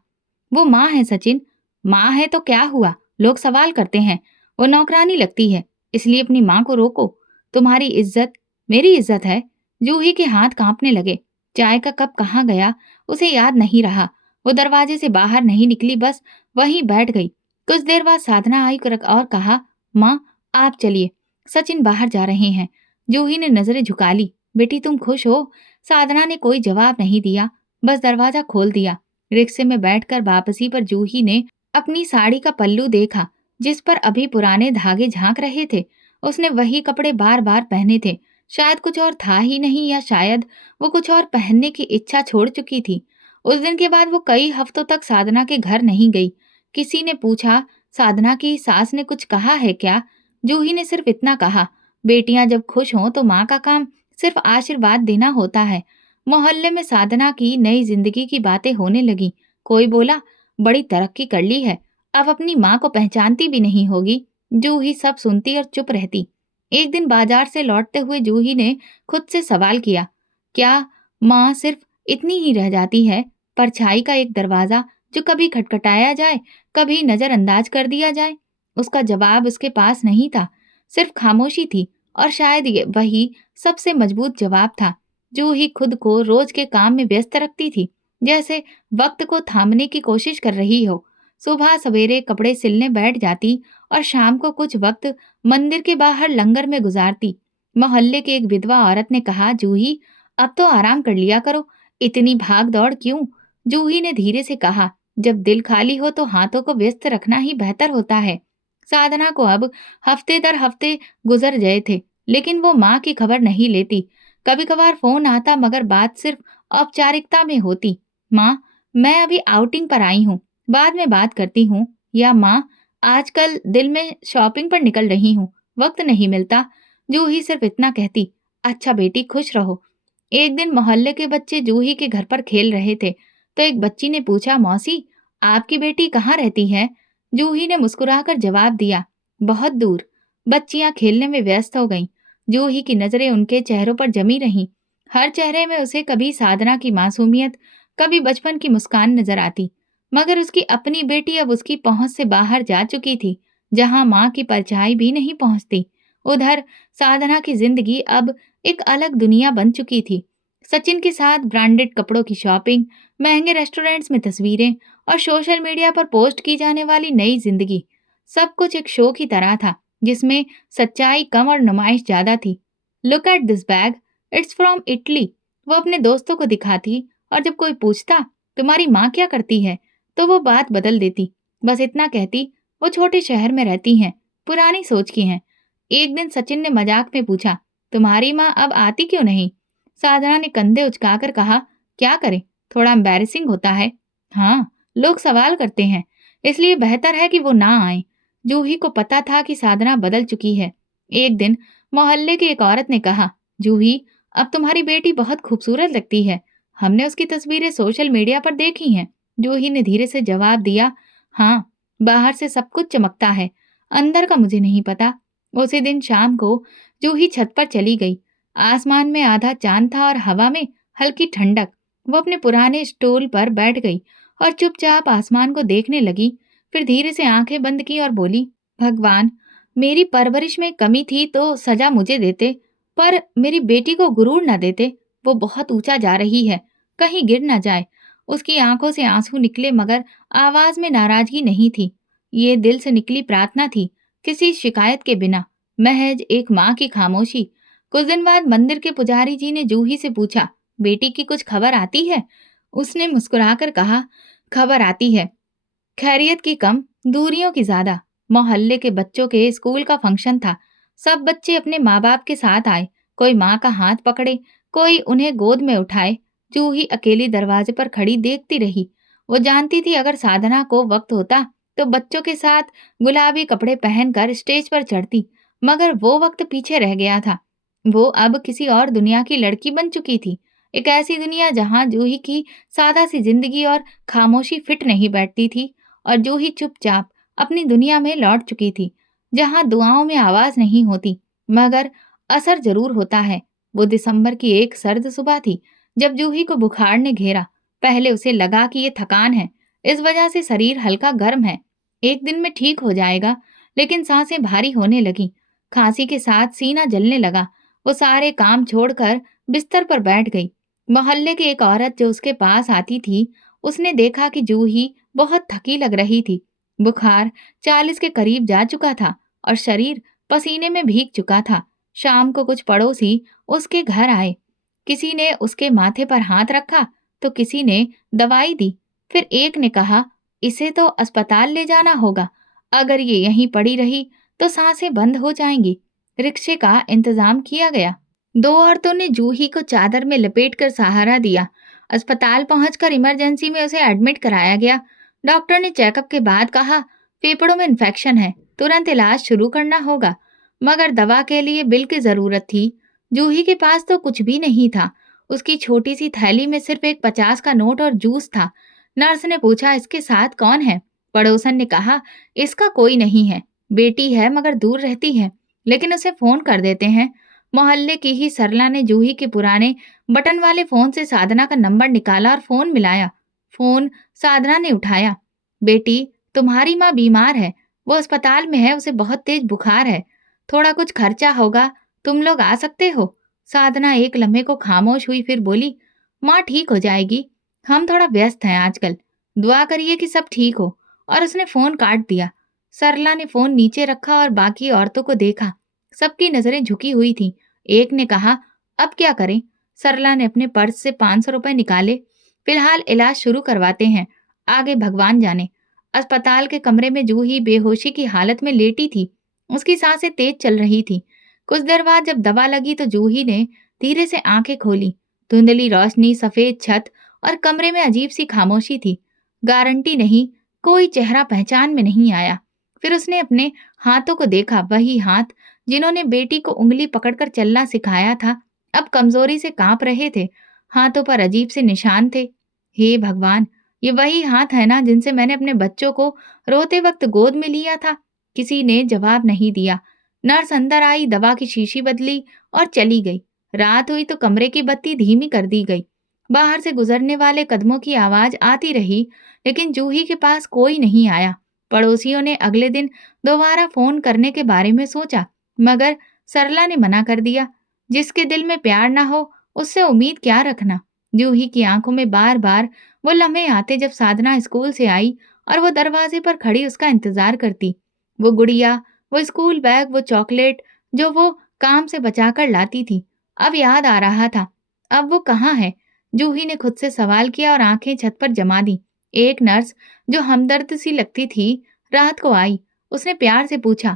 वो माँ है सचिन। माँ है तो क्या हुआ, लोग सवाल करते हैं। वो नौकरानी लगती है, इसलिए अपनी माँ को रोको। तुम्हारी इज्जत मेरी इज्जत है। जूही के हाथ कांपने लगे। चाय का कप कहाँ गया उसे याद नहीं रहा। वो दरवाजे से बाहर नहीं निकली, बस वहीं बैठ गई। कुछ देर बाद साधना आई और कहा, माँ आप चलिए, सचिन बाहर जा रहे हैं। जूही ने नजरें झुका ली। बेटी तुम खुश हो? साधना ने कोई जवाब नहीं दिया, बस दरवाजा खोल दिया। रिक्शे में बैठकर वापसी पर जूही ने अपनी साड़ी का पल्लू देखा, जिस पर अभी पुराने धागे झांक रहे थे। उसने वही कपड़े बार बार पहने थे। शायद कुछ और था ही नहीं, या शायद वो कुछ और पहनने की इच्छा छोड़ चुकी थी। उस दिन के बाद वो कई हफ्तों तक साधना के घर नहीं गई। किसी ने पूछा, साधना की सास ने कुछ कहा है क्या? जूही ने सिर्फ इतना कहा, बेटियां जब खुश हों तो माँ का काम सिर्फ आशीर्वाद देना होता है। मोहल्ले में साधना की नई जिंदगी की बातें होने लगी। कोई बोला, बड़ी तरक्की कर ली है, अब अपनी माँ को पहचानती भी नहीं होगी। जूही सब सुनती और चुप रहती। एक दिन बाजार से लौटते हुए जूही ने खुद से सवाल किया, क्या माँ सिर्फ इतनी ही रह जाती है? परछाई का एक दरवाजा जो कभी खटखटाया जाए, कभी नजरअंदाज कर दिया जाए। उसका जवाब उसके पास नहीं था, सिर्फ खामोशी थी। और शायद ये वही सबसे मजबूत जवाब था। जूही खुद को रोज के काम में व्यस्त रखती थी, जैसे वक्त को थामने की कोशिश कर रही हो। सुबह सवेरे कपड़े सिलने बैठ जाती और शाम को कुछ वक्त मंदिर के बाहर लंगर में गुजारती। मोहल्ले की एक विधवा औरत ने कहा, जूही अब तो आराम कर लिया करो, इतनी भाग दौड़ क्यों? जूही ने धीरे से कहा, जब दिल खाली हो तो हाथों को व्यस्त रखना ही बेहतर होता है। साधना को अब हफ्ते दर हफ्ते गुजर गए थे, लेकिन वो माँ की खबर नहीं लेती। कभी कभार फोन आता, मगर बात सिर्फ औपचारिकता में होती। माँ मैं अभी आउटिंग पर आई हूँ, बाद में बात करती हूँ। या माँ आजकल दिल में शॉपिंग पर निकल रही हूँ, वक्त नहीं मिलता। जूही सिर्फ इतना कहती, अच्छा बेटी खुश रहो। एक दिन मोहल्ले के बच्चे जूही के घर पर खेल रहे थे, तो एक बच्ची ने पूछा, मौसी आपकी बेटी कहाँ रहती है? जूही ने मुस्कुराकर जवाब दिया, बहुत दूर। बच्चियां खेलने में व्यस्त हो गईं। जूही की नजरें उनके चेहरों पर जमी रहीं। हर चेहरे में उसे कभी साधना की मासूमियत, कभी बचपन की मुस्कान नजर आती। मगर उसकी अपनी बेटी अब उसकी पहुंच से बाहर जा चुकी थी, जहां माँ की परछाई भी नहीं पहुंचती। उधर साधना की जिंदगी अब एक अलग दुनिया बन चुकी थी। सचिन के साथ ब्रांडेड कपड़ों की शॉपिंग, महंगे रेस्टोरेंट्स में तस्वीरें और सोशल मीडिया पर पोस्ट की जाने वाली नई जिंदगी, सब कुछ एक शो की तरह था, जिसमें सच्चाई कम और नुमाइश ज्यादा थी। Look at this bag, it's from Italy, वो अपने दोस्तों को दिखाती। और जब कोई पूछता, तुम्हारी माँ क्या करती है, तो वो बात बदल देती। बस इतना कहती, वो छोटे शहर में रहती हैं, पुरानी सोच की हैं। एक दिन सचिन ने मजाक में पूछा, तुम्हारी माँ अब आती क्यों नहीं? साधना ने कंधे उचकाकर कहा, क्या करें, थोड़ा एम्बैरेसिंग होता है। हाँ, लोग सवाल करते हैं, इसलिए बेहतर है कि वो ना आए। जूही को पता था कि साधना बदल चुकी है। एक दिन मोहल्ले की एक औरत ने कहा, जूही अब तुम्हारी बेटी बहुत खूबसूरत लगती है, हमने उसकी तस्वीरें सोशल मीडिया पर देखी हैं। जूही ने धीरे से जवाब दिया, हाँ, बाहर से सब कुछ चमकता है, अंदर का मुझे नहीं पता। उसी दिन शाम को जूही छत पर चली गई। आसमान में आधा चांद था और हवा में हल्की ठंडक। वो अपने पुराने स्टूल पर बैठ गई और चुपचाप आसमान को देखने लगी। फिर धीरे से आंखें बंद की और बोली, भगवान, मेरी परवरिश में कमी थी तो सजा मुझे देते, पर मेरी बेटी को गुरूर न देते। वो बहुत ऊंचा जा रही है, कहीं गिर न जाए। उसकी आंखों से आंसू निकले, मगर आवाज में नाराजगी नहीं थी। ये दिल से निकली प्रार्थना थी, किसी शिकायत के बिना, महज एक माँ की खामोशी। कुछ दिन बाद मंदिर के पुजारी जी ने जूही से पूछा, बेटी की कुछ खबर आती है? उसने मुस्कुराकर कहा, खबर आती है, खैरियत की कम, दूरियों की ज्यादा। मोहल्ले के बच्चों के स्कूल का फंक्शन था। सब बच्चे अपने माँ बाप के साथ आए। कोई माँ का हाथ पकड़े, कोई उन्हें गोद में उठाए। जूही अकेली दरवाजे पर खड़ी देखती रही। वो जानती थी, अगर साधना को वक्त होता तो बच्चों के साथ गुलाबी कपड़े पहनकर स्टेज पर चढ़ती, मगर वो वक्त पीछे रह गया था। वो अब किसी और दुनिया की लड़की बन चुकी थी, एक ऐसी दुनिया जहां जूही की सादा सी जिंदगी और खामोशी फिट नहीं बैठती थी। और जूही चुपचाप अपनी दुनिया में लौट चुकी थी, जहां दुआओं में आवाज नहीं होती, मगर असर जरूर होता है। वो दिसंबर की एक सर्द सुबह थी, जब जूही को बुखार ने घेरा। पहले उसे लगा कि ये थकान है, इस वजह से शरीर हल्का गर्म है, एक दिन में ठीक हो जाएगा। लेकिन सांसें भारी होने लगी, खांसी के साथ सीना जलने लगा। वो सारे काम छोड़कर बिस्तर पर बैठ गई। मोहल्ले की एक औरत जो उसके पास आती थी, उसने देखा कि जूही बहुत थकी लग रही थी। बुखार 40 के करीब जा चुका था और शरीर पसीने में भीग चुका था। शाम को कुछ पड़ोसी उसके घर आए। किसी ने उसके माथे पर हाथ रखा तो किसी ने दवाई दी। फिर एक ने कहा, इसे तो अस्पताल ले जाना होगा। अगर ये यहीं पड़ी रही तो सांसें बंद हो जाएंगी। रिक्शे का इंतजाम किया गया। दो औरतों ने जूही को चादर में लपेटकर सहारा दिया। अस्पताल पहुंचकर इमरजेंसी में उसे एडमिट कराया गया। डॉक्टर ने चेकअप के बाद कहा, फेफड़ों में इन्फेक्शन है, तुरंत इलाज शुरू करना होगा। मगर दवा के लिए बिल की जरूरत थी। जूही के पास तो कुछ भी नहीं था। उसकी छोटी सी थैली में सिर्फ एक 50 का नोट और जूस था। नर्स ने पूछा, इसके साथ कौन है? पड़ोसन ने कहा, इसका कोई नहीं है, बेटी है मगर दूर रहती है, लेकिन उसे फोन कर देते हैं। मोहल्ले की ही सरला ने जूही के पुराने बटन वाले फोन से साधना का नंबर निकाला और फोन मिलाया। फोन साधना ने उठाया। बेटी, तुम्हारी माँ बीमार है, वो अस्पताल में है, उसे बहुत तेज बुखार है, थोड़ा कुछ खर्चा होगा, तुम लोग आ सकते हो? साधना एक लम्हे को खामोश हुई, फिर बोली, माँ ठीक हो जाएगी, हम थोड़ा व्यस्त हैं आजकल, दुआ करिए कि सब ठीक हो। और उसने फोन काट दिया। सरला ने फोन नीचे रखा और बाकी औरतों को देखा। सबकी नजरें झुकी हुई थीं। एक ने कहा, अब क्या करें? सरला ने अपने पर्स से 500 रुपए निकाले। फिलहाल इलाज शुरू करवाते हैं, आगे भगवान जाने। अस्पताल के कमरे में जूही बेहोशी की हालत में लेटी थी। उसकी सांसें तेज चल रही थी। कुछ देर बाद जब दवा लगी तो जूही ने धीरे से आंखें खोली। धुंधली रोशनी, सफेद छत और कमरे में अजीब सी खामोशी थी। गारंटी नहीं, कोई चेहरा पहचान में नहीं आया। फिर उसने अपने हाथों को देखा, वही हाथ जिन्होंने बेटी को उंगली पकड़कर चलना सिखाया था, अब कमजोरी से कांप रहे थे। हाथों पर अजीब से निशान थे। हे भगवान, ये वही हाथ है ना जिनसे मैंने अपने बच्चों को रोते वक्त गोद में लिया था? किसी ने जवाब नहीं दिया। नर्स अंदर आई, दवा की शीशी बदली और चली गई। रात हुई तो कमरे की बत्ती धीमी कर दी गई। बाहर से गुजरने वाले कदमों की आवाज आती रही, लेकिन जूही के पास कोई नहीं आया। पड़ोसियों ने अगले दिन दोबारा फोन करने के बारे में सोचा, मगर सरला ने मना कर दिया। जिसके दिल में प्यार ना हो, उससे उम्मीद क्या रखना? जूही की आंखों में बार बार वो लम्हे आते जब साधना स्कूल से आई और वो दरवाजे पर खड़ी उसका इंतजार करती। वो गुड़िया, वो स्कूल बैग, वो चॉकलेट जो वो काम से बचाकर लाती थी, अब याद आ रहा था। अब वो कहाँ है? जूही ने खुद से सवाल किया और आंखें छत पर जमा दी। एक नर्स जो हमदर्द सी लगती थी रात को आई। उसने प्यार से पूछा,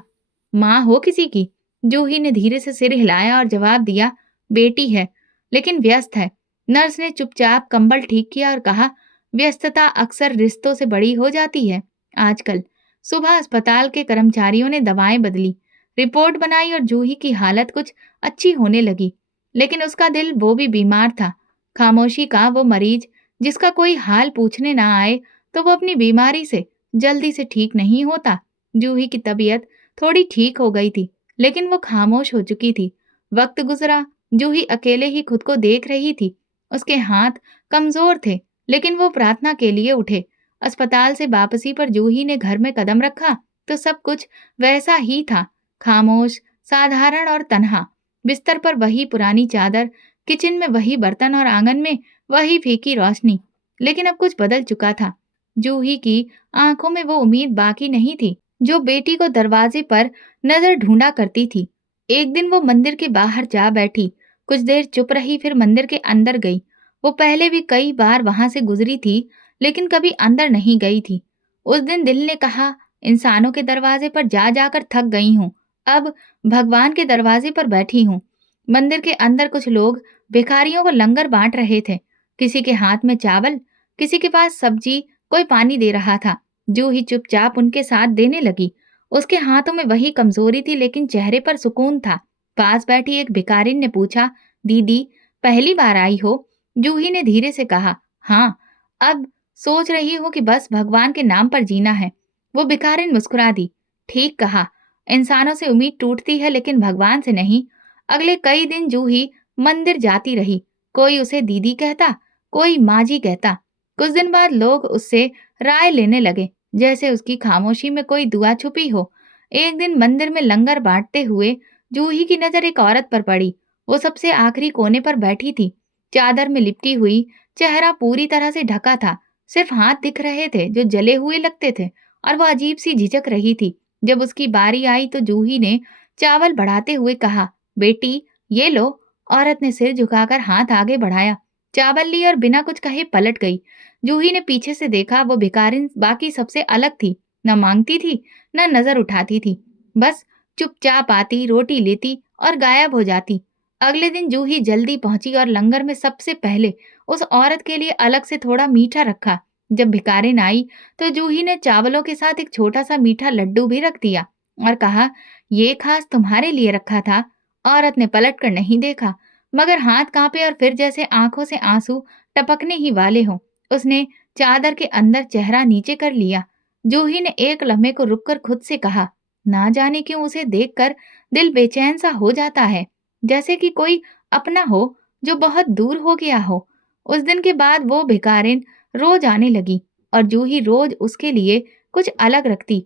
माँ हो किसी की? जूही ने धीरे से सिर हिलाया और जवाब दिया, बेटी है, लेकिन व्यस्त है। नर्स ने चुपचाप कंबल ठीक किया और कहा, व्यस्तता अक्सर रिश्तों से बड़ी हो जाती है आजकल। सुबह अस्पताल के कर्मचारियों ने दवाएं बदली, रिपोर्ट बनाई और जूही की हालत कुछ अच्छी होने लगी। लेकिन उसका दिल वो भी बीमार था। खामोशी का वो मरीज जिसका कोई हाल पूछने ना आए तो वो अपनी बीमारी से जल्दी से ठीक नहीं होता। जूही की तबीयत थोड़ी ठीक हो गई थी, लेकिन वो खामोश हो चुकी थी। वक्त गुजरा, जूही अकेले ही खुद को देख रही थी। उसके हाथ कमजोर थे, लेकिन वो प्रार्थना के लिए उठे। अस्पताल से वापसी पर जूही ने घर में कदम रखा तो सब कुछ वैसा ही था, खामोश, साधारण और तन्हा। बिस्तर पर वही पुरानी चादर, किचन में वही बर्तन और आंगन में वही फीकी रोशनी। लेकिन अब कुछ बदल चुका था। जूही की आंखों में वो उम्मीद बाकी नहीं थी जो बेटी को दरवाजे पर नजर ढूंढा करती थी। एक दिन वो मंदिर के बाहर जा बैठी, कुछ देर चुप रही, फिर मंदिर के अंदर गई। वो पहले भी कई बार वहां से गुजरी थी, लेकिन कभी अंदर नहीं गई थी। उस दिन दिल ने कहा, इंसानों के दरवाजे पर जा जाकर थक गई हूँ, अब भगवान के दरवाजे पर बैठी हूँ। मंदिर के अंदर कुछ लोग भिखारियों को लंगर बांट रहे थे। किसी के हाथ में चावल, किसी के पास सब्जी, कोई पानी दे रहा था। जूही चुपचाप उनके साथ देने लगी। उसके हाथों में वही कमजोरी थी, लेकिन चेहरे पर सुकून था। पास बैठी एक भिखारिन ने पूछा, दीदी पहली बार आई हो? जूही ने धीरे से कहा, हाँ, अब सोच रही हूँ कि बस भगवान के नाम पर जीना है। वो भिखारिन मुस्कुरा दी, ठीक कहा, इंसानों से उम्मीद टूटती है लेकिन भगवान से नहीं। अगले कई दिन जूही मंदिर जाती रही। कोई उसे दीदी कहता, कोई माँ जी कहता। कुछ दिन बाद लोग उससे राय लेने लगे, जैसे उसकी खामोशी में कोई दुआ छुपी हो। एक दिन मंदिर में लंगर बांटते हुए जूही की नजर एक औरत पर पड़ी। वो सबसे आखिरी कोने पर बैठी थी, चादर में लिपटी हुई, चेहरा पूरी तरह से ढका था, सिर्फ हाथ दिख रहे थे जो जले हुए लगते थे, और वो अजीब सी झिझक रही थी। जब उसकी बारी आई तो जूही ने चावल बढ़ाते हुए कहा, बेटी ये लो। औरत ने सिर झुकाकर हाथ आगे बढ़ाया, चावल ली और बिना कुछ कहे पलट गई। जूही ने पीछे से देखा, वो भिखारिन बाकी सबसे अलग थी। न मांगती थी, न नजर उठाती थी, बस चुपचाप आती, रोटी लेती और गायब हो जाती। अगले दिन जूही जल्दी पहुंची और लंगर में सबसे पहले उस औरत के लिए अलग से थोड़ा मीठा रखा। जब भिखारिन आई तो जूही ने चावलों के साथ एक छोटा सा मीठा लड्डू भी रख दिया और कहा, ये खास तुम्हारे लिए रखा था। औरत ने पलट कर नहीं देखा, मगर हाथ कांपे और फिर जैसे आंखों से आंसू टपकने ही वाले हों, उसने चादर के अंदर चेहरा नीचे कर लिया। जूही ने एक लम्हे को रुककर खुद से कहा, ना जाने क्यों उसे देखकर दिल बेचैन सा हो जाता है, जैसे कि कोई अपना हो जो बहुत दूर हो गया हो। उस दिन के बाद वो भिखारिन रोज आने लगी और जूही रोज उसके लिए कुछ अलग रखती।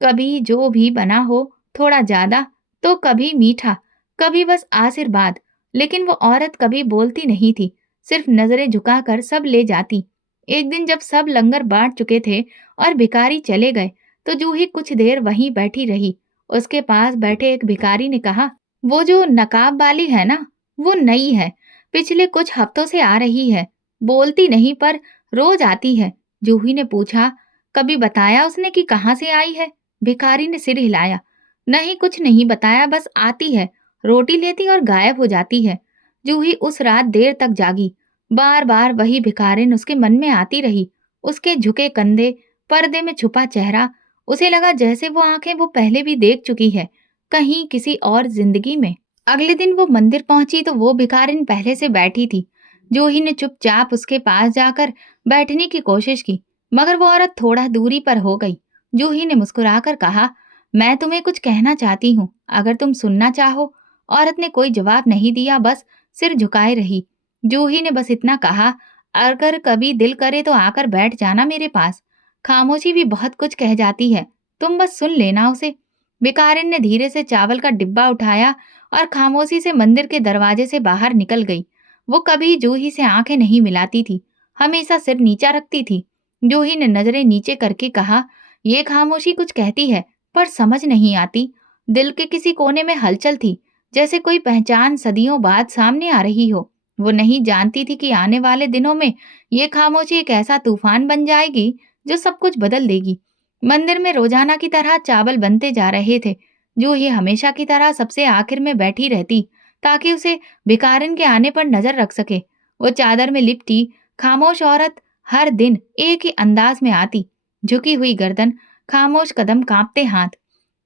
कभी जो भी बना हो, थोड़ा ज्यादा, तो कभी मीठा, कभी बस आशीर्वाद। लेकिन वो औरत कभी बोलती नहीं थी, सिर्फ नजरें झुकाकर सब ले जाती। एक दिन जब सब लंगर बांट चुके थे और भिखारी चले गए, तो जूही कुछ देर वहीं बैठी रही। उसके पास बैठे एक भिखारी ने कहा, वो जो नकाब वाली है ना, वो नई है, पिछले कुछ हफ्तों से आ रही है, बोलती नहीं पर रोज आती है। जूही ने पूछा, कभी बताया उसने कि कहाँ से आई है? भिखारी ने सिर हिलाया, नहीं कुछ नहीं बताया, बस आती है, रोटी लेती और गायब हो जाती है। जूही उस रात देर तक जागी, बार बार वही भिखारिन उसके मन में आती रही। उसके झुके कंधे, पर्दे में छुपा चेहरा, उसे लगा जैसे वो आंखें वो पहले भी देख चुकी है, कहीं किसी और जिंदगी में। अगले दिन वो मंदिर पहुंची तो वो भिखारिन पहले से बैठी थी। जूही ने चुपचाप उसके पास जाकर बैठने की कोशिश की, मगर वो औरत थोड़ा दूरी पर हो गई। जूही ने मुस्कुराकर कहा, मैं तुम्हें कुछ कहना चाहती हूँ, अगर तुम सुनना चाहो। औरत ने कोई जवाब नहीं दिया, बस सिर झुकाए रही। जूही ने बस इतना कहा, अगर कभी दिल करे तो आकर बैठ जाना मेरे पास। खामोशी भी बहुत कुछ कह जाती है, तुम बस सुन लेना उसे। भिखारिन ने धीरे से चावल का डिब्बा उठाया और खामोशी से मंदिर के दरवाजे से बाहर निकल गई। वो कभी जूही से आंखें नहीं मिलाती थी, हमेशा सिर नीचा रखती थी। जूही ने नजरें नीचे करके कहा, ये खामोशी कुछ कहती है पर समझ नहीं आती। दिल के किसी कोने में हलचल थी, जैसे कोई पहचान सदियों बाद सामने आ रही हो। वो नहीं जानती थी कि आने वाले दिनों में ये खामोशी एक ऐसा तूफान बन जाएगी जो सब कुछ बदल देगी। मंदिर में रोजाना की तरह चावल बनते जा रहे थे। जूही हमेशा की तरह सबसे आखिर में बैठी रहती, ताकि उसे भिखारिन के आने पर नजर रख सके। वो चादर में लिपटी खामोश औरत हर दिन एक ही अंदाज में आती, झुकी हुई गर्दन, खामोश कदम, कांपते हाथ।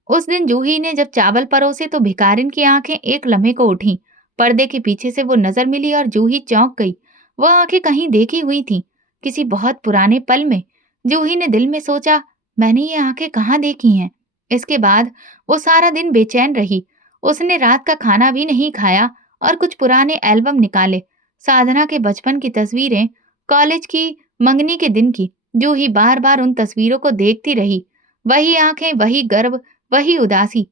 उस दिन जूही ने जब चावल परोसे तो भिखारिन की आंखें एक लम्हे को उठी। पर्दे के पीछे से वो नजर मिली और जूही चौंक गई। वो आंखें कहीं देखी हुई थी, किसी बहुत पुराने पल में। जूही ने दिल में सोचा, मैंने ये आंखें कहाँ देखी हैं। इसके बाद वो सारा दिन बेचैन रही। उसने रात का खाना भी नहीं खाया और कुछ पुराने एल्बम निकाले, साधना के बचपन की तस्वीरें, कॉलेज की, मंगनी के दिन की। जूही बार बार उन तस्वीरों को देखती रही। वही आंखें, वही गर्व, वही उदासी।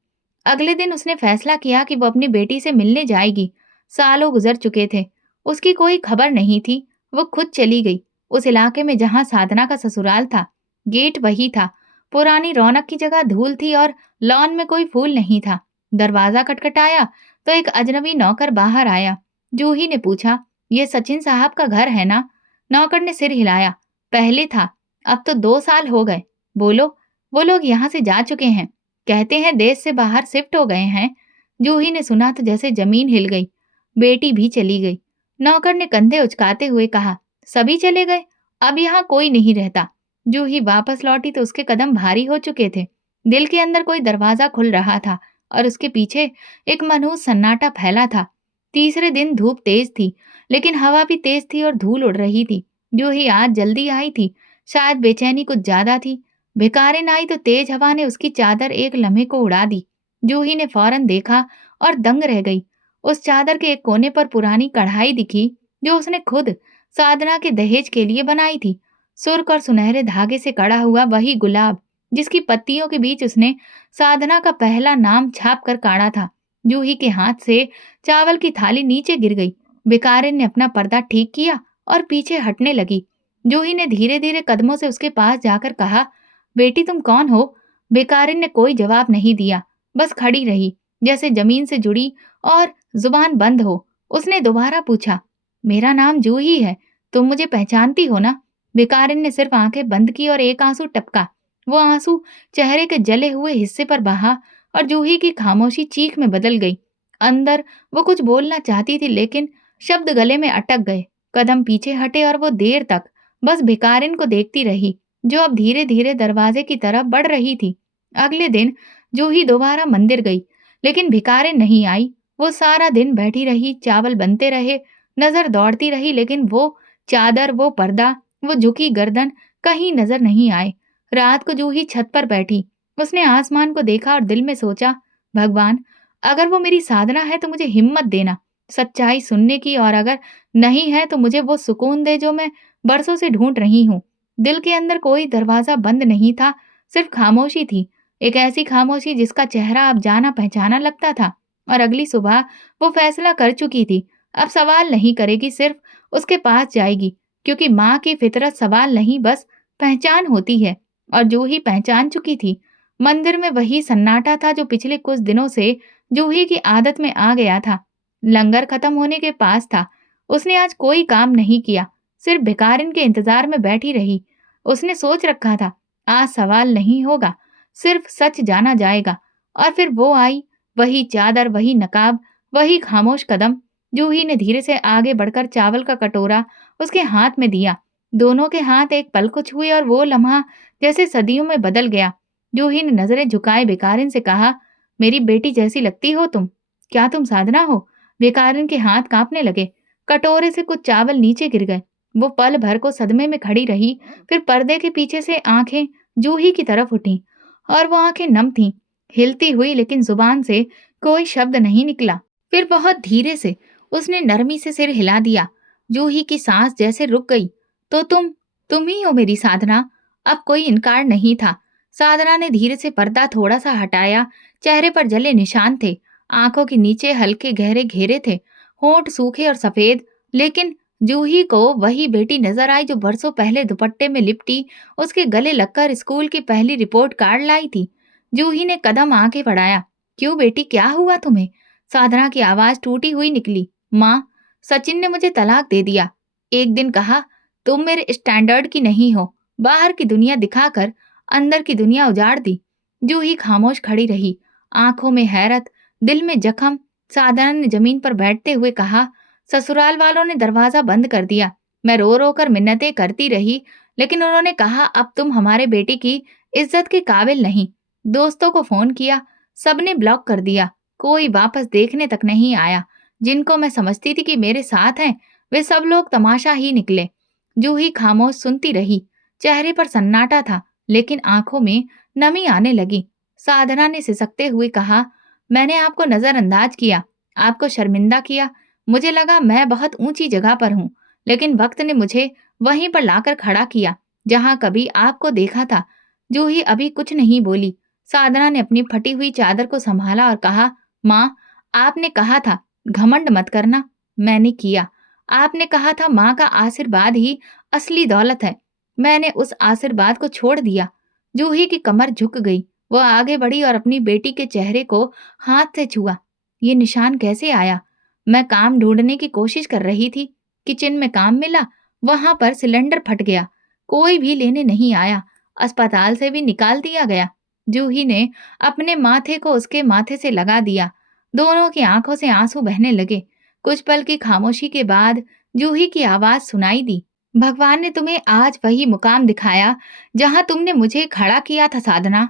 अगले दिन उसने फैसला किया कि वो अपनी बेटी से मिलने जाएगी। सालों गुजर चुके थे, उसकी कोई खबर नहीं थी। वो खुद चली गई, उस इलाके में जहां साधना का ससुराल था। गेट वही था, पुरानी रौनक की जगह धूल थी और लॉन में कोई फूल नहीं था। दरवाजा खटखटाया तो एक अजनबी नौकर बाहर आया। जूही ने पूछा, ये सचिन साहब का घर है ना? नौकर ने सिर हिलाया, पहले था, अब तो 2 साल हो गए। बोलो, वो लोग यहाँ से जा चुके हैं, कहते हैं देश से बाहर शिफ्ट हो गए हैं। जूही ने सुना तो जैसे जमीन हिल गई। बेटी भी चली गई। नौकर ने कंधे उचकाते हुए कहा, सभी चले गए, अब यहाँ कोई नहीं रहता। जूही वापस लौटी तो उसके कदम भारी हो चुके थे। दिल के अंदर कोई दरवाजा खुल रहा था और उसके पीछे एक मनहूस सन्नाटा फैला था। तीसरे दिन धूप तेज थी, लेकिन हवा भी तेज थी और धूल उड़ रही थी। जूही आज जल्दी आई थी, शायद बेचैनी कुछ ज्यादा थी। भिखारिन आई तो तेज हवा ने उसकी चादर एक लम्हे को उड़ा दी। जूही ने फौरन देखा और दंग रह गई। उस चादर के एक कोने पर पुरानी कढ़ाई दिखी, जो उसने खुद साधना के दहेज के लिए बनाई थी। सुर्ख और सुनहरे धागे से कड़ा हुआ वही गुलाब, जिसकी पत्तियों के बीच उसने साधना का पहला नाम छाप कर काढ़ा था। जूही के हाथ से चावल की थाली नीचे गिर गई। भिखारिन ने अपना पर्दा ठीक किया और पीछे हटने लगी। जूही ने धीरे धीरे कदमों से उसके पास जाकर कहा, बेटी तुम कौन हो? भिखारिन ने कोई जवाब नहीं दिया, बस खड़ी रही, जैसे जमीन से जुड़ी और जुबान बंद हो। उसने दोबारा पूछा, मेरा नाम जूही है, तुम मुझे पहचानती हो ना? भिखारिन ने सिर्फ आंखें बंद की और एक आंसू टपका। वो आंसू चेहरे के जले हुए हिस्से पर बहा और जूही की खामोशी चीख में बदल गई। अंदर वो कुछ बोलना चाहती थी, लेकिन शब्द गले में अटक गए। कदम पीछे हटे और वो देर तक बस भिखारिन को देखती रही, जो अब धीरे धीरे दरवाजे की तरफ बढ़ रही थी। अगले दिन जूही दोबारा मंदिर गई, लेकिन भिखारिन नहीं आई। वो सारा दिन बैठी रही, चावल बनते रहे, नजर दौड़ती रही, लेकिन वो चादर, वो पर्दा, वो झुकी गर्दन कहीं नजर नहीं आए। रात को जूही छत पर बैठी, उसने आसमान को देखा और दिल में सोचा, भगवान, अगर वो मेरी साधना है तो मुझे हिम्मत देना सच्चाई सुनने की, और अगर नहीं है तो मुझे वो सुकून दे जो मैं बरसों से ढूंढ रही हूँ। दिल के अंदर कोई दरवाजा बंद नहीं था, सिर्फ खामोशी थी। एक ऐसी खामोशी जिसका चेहरा अब जाना पहचाना लगता था। और अगली सुबह वो फैसला कर चुकी थी, अब सवाल नहीं करेगी, सिर्फ उसके पास जाएगी, क्योंकि माँ की फितरत सवाल नहीं, बस पहचान होती है। और जूही पहचान चुकी थी। मंदिर में वही सन्नाटा था जो पिछले कुछ दिनों से जूही की आदत में आ गया था। लंगर खत्म होने के पास था। उसने आज कोई काम नहीं किया, सिर्फ भिखारिन के इंतजार में बैठी रही। उसने सोच रखा था, आज सवाल नहीं होगा, सिर्फ सच जाना जाएगा। और फिर वो आई, वही चादर, वही नकाब, वही खामोश कदम। जूही ने धीरे से आगे बढ़कर चावल का कटोरा उसके हाथ में दिया। दोनों के हाथ एक पल को छुए और वो लम्हा जैसे सदियों में बदल गया। जूही ने नजरें झुकाए भिखारिन से कहा, मेरी बेटी जैसी लगती हो तुम। क्या तुम साधना हो? भिखारिन के हाथ कांपने लगे। कटोरे से कुछ चावल नीचे गिर गए। वो पल भर को सदमे में खड़ी रही, फिर पर्दे के पीछे से आंखें जूही की तरफ उठी, और वो आंखें नम थीं, हिलती हुई, लेकिन जुबान से कोई शब्द नहीं निकला। फिर बहुत धीरे से उसने नरमी से सिर हिला दिया। जूही की सांस जैसे रुक गई। तो तुम ही हो मेरी साधना। अब कोई इनकार नहीं था। साधना ने धीरे से पर्दा थोड़ा सा हटाया। चेहरे पर जले निशान थे, आंखों के नीचे हल्के गहरे घेरे थे, होंठ सूखे और सफेद। लेकिन जूही को वही बेटी नजर आई जो बरसों पहले दुपट्टे में लिपटी उसके गले लगकर स्कूल की पहली रिपोर्ट कार्ड लाई थी। जूही ने कदम आगे बढ़ाया। क्यों बेटी, क्या हुआ तुम्हें? साधना की आवाज टूटी हुई निकली। माँ, सचिन ने मुझे तलाक दे दिया। एक दिन कहा, तुम मेरे स्टैंडर्ड की नहीं हो। बाहर की दुनिया दिखाकर अंदर की दुनिया उजाड़ दी। जूही खामोश खड़ी रही, आंखों में हैरत, दिल में जख्म। साधना ने जमीन पर बैठते हुए कहा, ससुराल वालों ने दरवाजा बंद कर दिया। मैं रो रो कर मिन्नतें करती रही, लेकिन उन्होंने कहा, अब तुम हमारे बेटे की इज्जत के काबिल नहीं। दोस्तों को फोन किया, सबने ब्लॉक कर दिया। कोई वापस देखने तक नहीं आया। जिनको मैं समझती थी कि मेरे साथ हैं, वे सब लोग तमाशा ही निकले। जूही खामोश सुनती रही। चेहरे पर सन्नाटा था, लेकिन आंखों में नमी आने लगी। साधना ने सिसकते हुए कहा, मैंने आपको नजरअंदाज किया, आपको शर्मिंदा किया। मुझे लगा मैं बहुत ऊंची जगह पर हूँ, लेकिन वक्त ने मुझे वहीं पर लाकर खड़ा किया जहां कभी आपको देखा था। जूही अभी कुछ नहीं बोली। साधना ने अपनी फटी हुई चादर को संभाला और कहा, माँ, आपने कहा था घमंड मत करना, मैंने किया। आपने कहा था माँ का आशीर्वाद ही असली दौलत है, मैंने उस आशीर्वाद को छोड़ दिया। जूही की कमर झुक गई। वो आगे बढ़ी और अपनी बेटी के चेहरे को हाथ से छुआ। ये निशान कैसे आया? मैं काम ढूंढने की कोशिश कर रही थी, किचन में काम मिला, वहां पर सिलेंडर फट गया, कोई भी लेने नहीं आया, अस्पताल से भी निकाल दिया गया। जूही ने अपने माथे को उसके माथे से लगा दिया। दोनों की आंखों से आंसू बहने लगे। कुछ पल की खामोशी के बाद जूही की आवाज सुनाई दी, भगवान ने तुम्हें आज वही मुकाम दिखाया जहां तुमने मुझे खड़ा किया था साधना।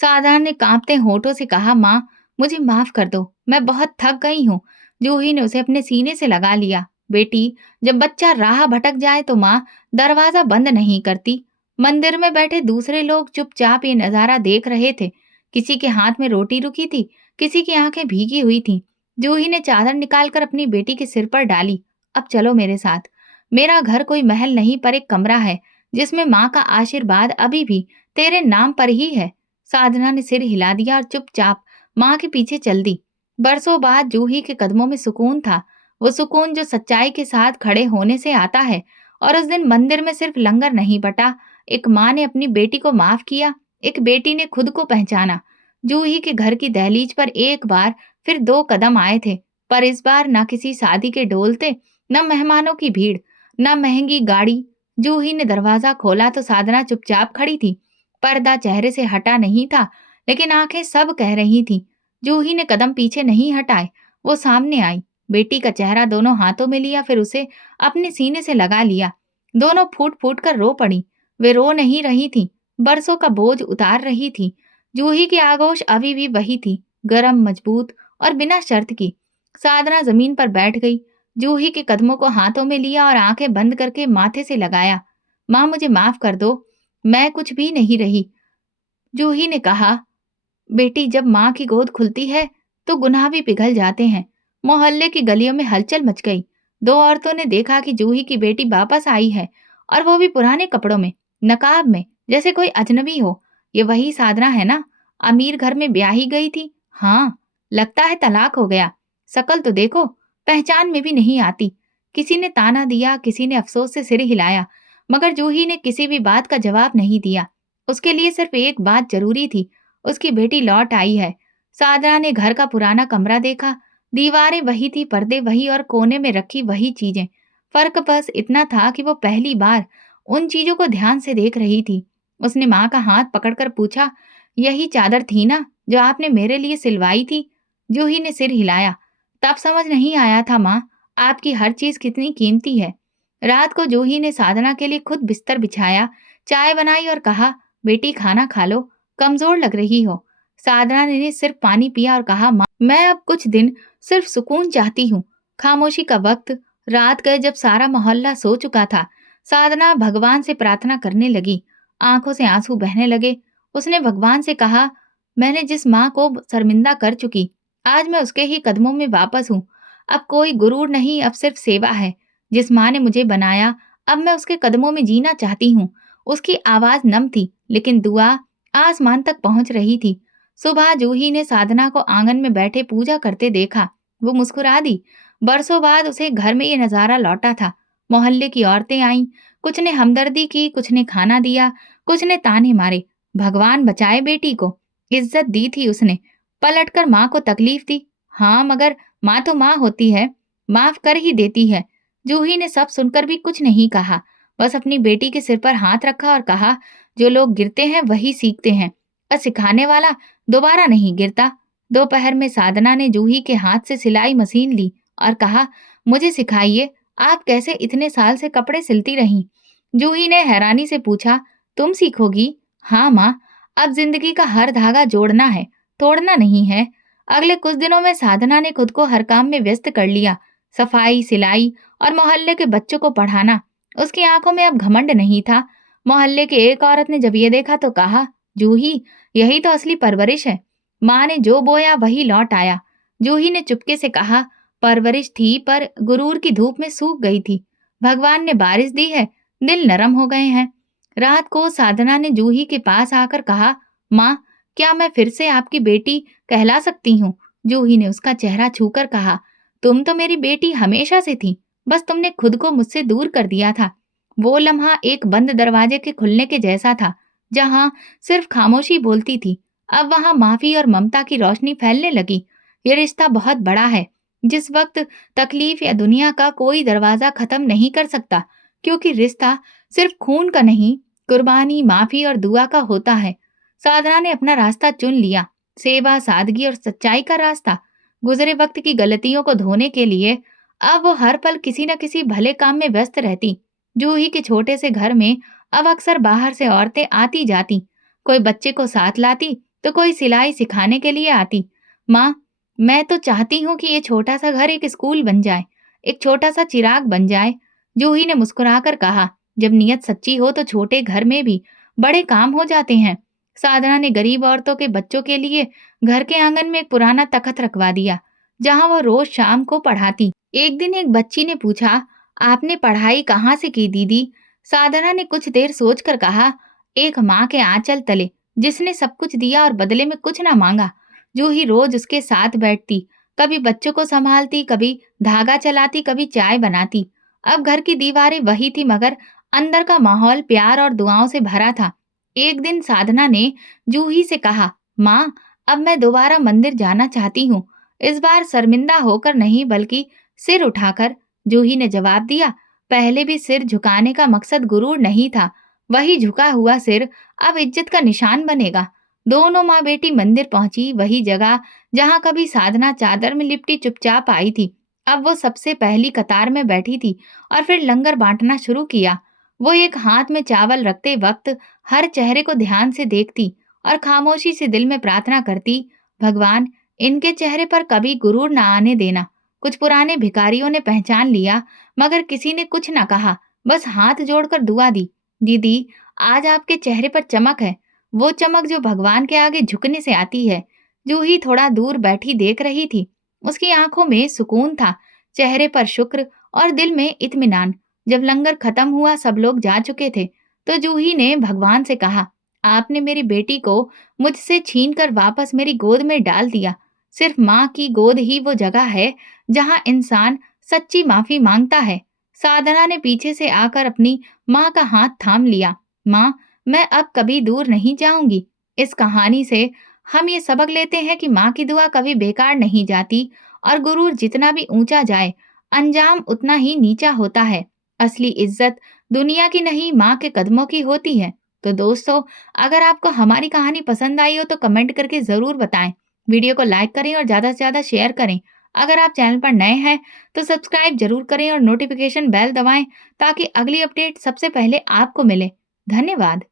साधना ने कांपते होठों से कहा, माँ, मुझे माफ कर दो, मैं बहुत थक गई हूँ। जूही ने उसे अपने सीने से लगा लिया। बेटी, जब बच्चा राह भटक जाए तो माँ दरवाजा बंद नहीं करती। मंदिर में बैठे दूसरे लोग चुपचाप ये नजारा देख रहे थे। किसी के हाथ में रोटी रुकी थी, किसी की आंखें भीगी हुई थीं। जूही ने चादर निकालकर अपनी बेटी के सिर पर डाली। अब चलो मेरे साथ। मेरा घर कोई महल नहीं, पर एक कमरा है जिसमें माँ का आशीर्वाद अभी भी तेरे नाम पर ही है। साधना ने सिर हिला दिया और चुपचाप माँ के पीछे चल दी। बरसों बाद जूही के कदमों में सुकून था, वो सुकून जो सच्चाई के साथ खड़े होने से आता है और उस दिन मंदिर में सिर्फ लंगर नहीं बटा, एक माँ ने अपनी बेटी को माफ किया, एक बेटी ने खुद को पहचाना। जूही के घर की दहलीज पर एक बार फिर दो कदम आए थे, पर इस बार न किसी शादी के ढोलते, न मेहमानों की भीड़, न महंगी गाड़ी। जूही ने दरवाजा खोला तो साधना चुपचाप खड़ी थी। पर्दा चेहरे से हटा नहीं था, लेकिन आंखें सब कह रही थीं। जूही ने कदम पीछे नहीं हटाए, वो सामने आई, बेटी का चेहरा दोनों हाथों में लिया, फिर उसे अपने सीने से लगा लिया। दोनों फूट फूट कर रो पड़ी। वे रो नहीं रही थी, बरसों का बोझ उतार रही थी। जूही की आगोश अभी भी वही थी, गरम, मजबूत और बिना शर्त की। साधना जमीन पर बैठ गई, जूही के कदमों को हाथों में लिया और आंखें बंद करके माथे से लगाया। माँ, मुझे माफ कर दो, मैं कुछ भी नहीं रही। जूही ने कहा, बेटी, जब माँ की गोद खुलती है तो गुनाह भी पिघल जाते हैं। मोहल्ले की गलियों में हलचल मच गई। दो औरतों ने देखा कि जूही की बेटी वापस आई है, और वो भी पुराने कपड़ों में, नकाब में, जैसे कोई अजनबी हो। ये वही साधना है ना, अमीर घर में ब्याही गई थी? हाँ, लगता है तलाक हो गया। शकल तो देखो, पहचान में भी नहीं आती। किसी ने ताना दिया, किसी ने अफसोस से सिर हिलाया, मगर जूही ने किसी भी बात का जवाब नहीं दिया। उसके लिए सिर्फ एक बात जरूरी थी, उसकी बेटी लौट आई है। साधना ने घर का पुराना कमरा देखा, दीवारें वही थी, पर्दे वही, और कोने में रखी वही चीजें। फर्क बस इतना था कि वो पहली बार उन चीजों को ध्यान से देख रही थी। उसने माँ का हाथ पकड़कर पूछा, यही चादर थी ना जो आपने मेरे लिए सिलवाई थी? जूही ने सिर हिलाया। तब समझ नहीं आया था माँ, आपकी हर चीज कितनी कीमती है। रात को जूही ने साधना के लिए खुद बिस्तर बिछाया, चाय बनाई और कहा, बेटी खाना खा लो, कमजोर लग रही हो। साधना ने सिर्फ पानी पिया और कहा, माँ, मैं अब कुछ दिन सिर्फ सुकून चाहती हूँ। खामोशी का वक्त, रात गए जब सारा मोहल्ला सो चुका था। साधना भगवान से प्रार्थना करने लगी, आंखों से आंसू बहने लगे। उसने भगवान से कहा, मैंने जिस माँ को शर्मिंदा कर चुकी, आज मैं उसके ही कदमों में वापस हूँ। अब कोई गुरूर नहीं, अब सिर्फ सेवा है। जिस माँ ने मुझे बनाया, अब मैं उसके कदमों में जीना चाहती हूँ। उसकी आवाज नम थी, लेकिन दुआ आसमान तक पहुंच रही थी। सुबह जूही ने साधना को आंगन में बैठे पूजा करते देखा। वो मुस्कुरा दी। बरसों बाद उसे घर में ये नजारा लौटा था। मोहल्ले की औरतें आईं, कुछ ने हमदर्दी की, कुछ ने खाना दिया, कुछ ने ताने मारे। भगवान बचाए बेटी को, इज्जत दी थी उसने। पलटकर माँ को तकलीफ दी। हाँ, मगर माँ तो माँ होती है, माफ कर ही देती है। जूही ने सब सुनकर भी कुछ नहीं कहा, बस अपनी बेटी के सिर पर हाथ रखा और कहा, जो लोग गिरते हैं वही सीखते हैं, और सिखाने वाला दोबारा नहीं गिरता। दोपहर में साधना ने जूही के हाथ से सिलाई मशीन ली और कहा, मुझे सिखाइए, आप कैसे इतने साल से कपड़े सिलती रहीं? जूही ने हैरानी से पूछा, तुम सीखोगी? हाँ माँ, अब जिंदगी का हर धागा जोड़ना है, तोड़ना नहीं है। अगले कुछ दिनों में साधना ने खुद को हर काम में व्यस्त कर लिया, सफाई, सिलाई और मोहल्ले के बच्चों को पढ़ाना। उसकी आंखों में अब घमंड नहीं था। मोहल्ले के एक औरत ने जब ये देखा तो कहा, जूही, यही तो असली परवरिश है। माँ ने जो बोया वही लौट आया। जूही ने चुपके से कहा, परवरिश थी पर गुरूर की धूप में सूख गई थी। भगवान ने बारिश दी है, दिल नरम हो गए हैं। रात को साधना ने जूही के पास आकर कहा, माँ, क्या मैं फिर से आपकी बेटी कहला सकती हूँ? जूही ने उसका चेहरा छूकर कहा, तुम तो मेरी बेटी हमेशा से थी, बस तुमने खुद को मुझसे दूर कर दिया था। वो लम्हा एक बंद दरवाजे के खुलने के जैसा था, जहां सिर्फ खामोशी बोलती थी। अब वहां माफी और ममता की रोशनी फैलने लगी। ये रिश्ता बहुत बड़ा है, जिस वक्त तकलीफ या दुनिया का कोई दरवाजा खत्म नहीं कर सकता, क्योंकि रिश्ता सिर्फ खून का नहीं, कुर्बानी, माफी और दुआ का होता है। साधना ने अपना रास्ता चुन लिया, सेवा, सादगी और सच्चाई का रास्ता। गुजरे वक्त की गलतियों को धोने के लिए अब वो हर पल किसी न किसी भले काम में व्यस्त रहती। जूही के छोटे से घर में अब अक्सर बाहर से औरतें आती जाती, कोई बच्चे को साथ लाती तो कोई सिलाई सिखाने के लिए आती। माँ, मैं तो चाहती हूँ कि ये छोटा सा घर एक स्कूल बन जाए, एक छोटा सा चिराग बन जाए। जूही ने मुस्कुराकर कहा, जब नीयत सच्ची हो तो छोटे घर में भी बड़े काम हो जाते हैं। साधना ने गरीब औरतों के बच्चों के लिए घर के आंगन में एक पुराना तख्त रखवा दिया, जहाँ वो रोज शाम को पढ़ाती। एक दिन एक बच्ची ने पूछा, आपने पढ़ाई कहाँ से की दीदी? साधना ने कुछ देर सोचकर कहा, एक माँ के आंचल तले, जिसने सब कुछ दिया और बदले में कुछ ना मांगा। जूही रोज उसके साथ बैठती, कभी बच्चों को संभालती, कभी धागा चलाती, कभी चाय बनाती। अब घर की दीवारें वही थी मगर अंदर का माहौल प्यार और दुआओं से भरा था। एक दिन साधना ने जूही से कहा, माँ, अब मैं दोबारा मंदिर जाना चाहती हूँ। इस बार शर्मिंदा होकर नहीं बल्कि सिर उठाकर। जूही ने जवाब दिया, पहले भी सिर झुकाने का मकसद गुरूर नहीं था। वही झुका हुआ सिर अब इज्जत का निशान बनेगा। दोनों माँ बेटी मंदिर पहुंची, वही जगह जहां कभी साधना चादर में लिपटी चुपचाप आई थी। अब वो सबसे पहली कतार में बैठी थी और फिर लंगर बांटना शुरू किया। वो एक हाथ में चावल रखते वक्त हर चेहरे को ध्यान से देखती और खामोशी से दिल में प्रार्थना करती, भगवान, इनके चेहरे पर कभी गुरूर ना आने देना। कुछ पुराने भिखारियों ने पहचान लिया मगर किसी ने कुछ ना कहा, बस हाथ जोड़कर दुआ दी। दीदी, आज आपके चेहरे पर चमक है, वो चमक जो भगवान के आगे झुकने से आती है। जूही थोड़ा दूर बैठी देख रही थी। उसकी आंखों में सुकून था, चेहरे पर शुक्र और दिल में इत्मीनान। जब लंगर खत्म हुआ, सब लोग जा चुके थे, तो जूही ने भगवान से कहा, आपने मेरी बेटी को मुझसे छीन कर वापस मेरी गोद में डाल दिया। सिर्फ माँ की गोद ही वो जगह है जहाँ इंसान सच्ची माफी मांगता है। साधना ने पीछे से आकर अपनी माँ का हाथ थाम लिया। माँ, मैं अब कभी दूर नहीं जाऊंगी। इस कहानी से हम ये सबक लेते हैं कि माँ की दुआ कभी बेकार नहीं जाती और गुरूर जितना भी ऊंचा जाए, अंजाम उतना ही नीचा होता है। असली इज्जत दुनिया की नहीं, माँ के कदमों की होती है। तो दोस्तों, अगर आपको हमारी कहानी पसंद आई हो तो कमेंट करके ज़रूर बताएं। वीडियो को लाइक करें और ज़्यादा से ज़्यादा शेयर करें। अगर आप चैनल पर नए हैं तो सब्सक्राइब जरूर करें और नोटिफिकेशन बेल दबाएं ताकि अगली अपडेट सबसे पहले आपको मिले। धन्यवाद।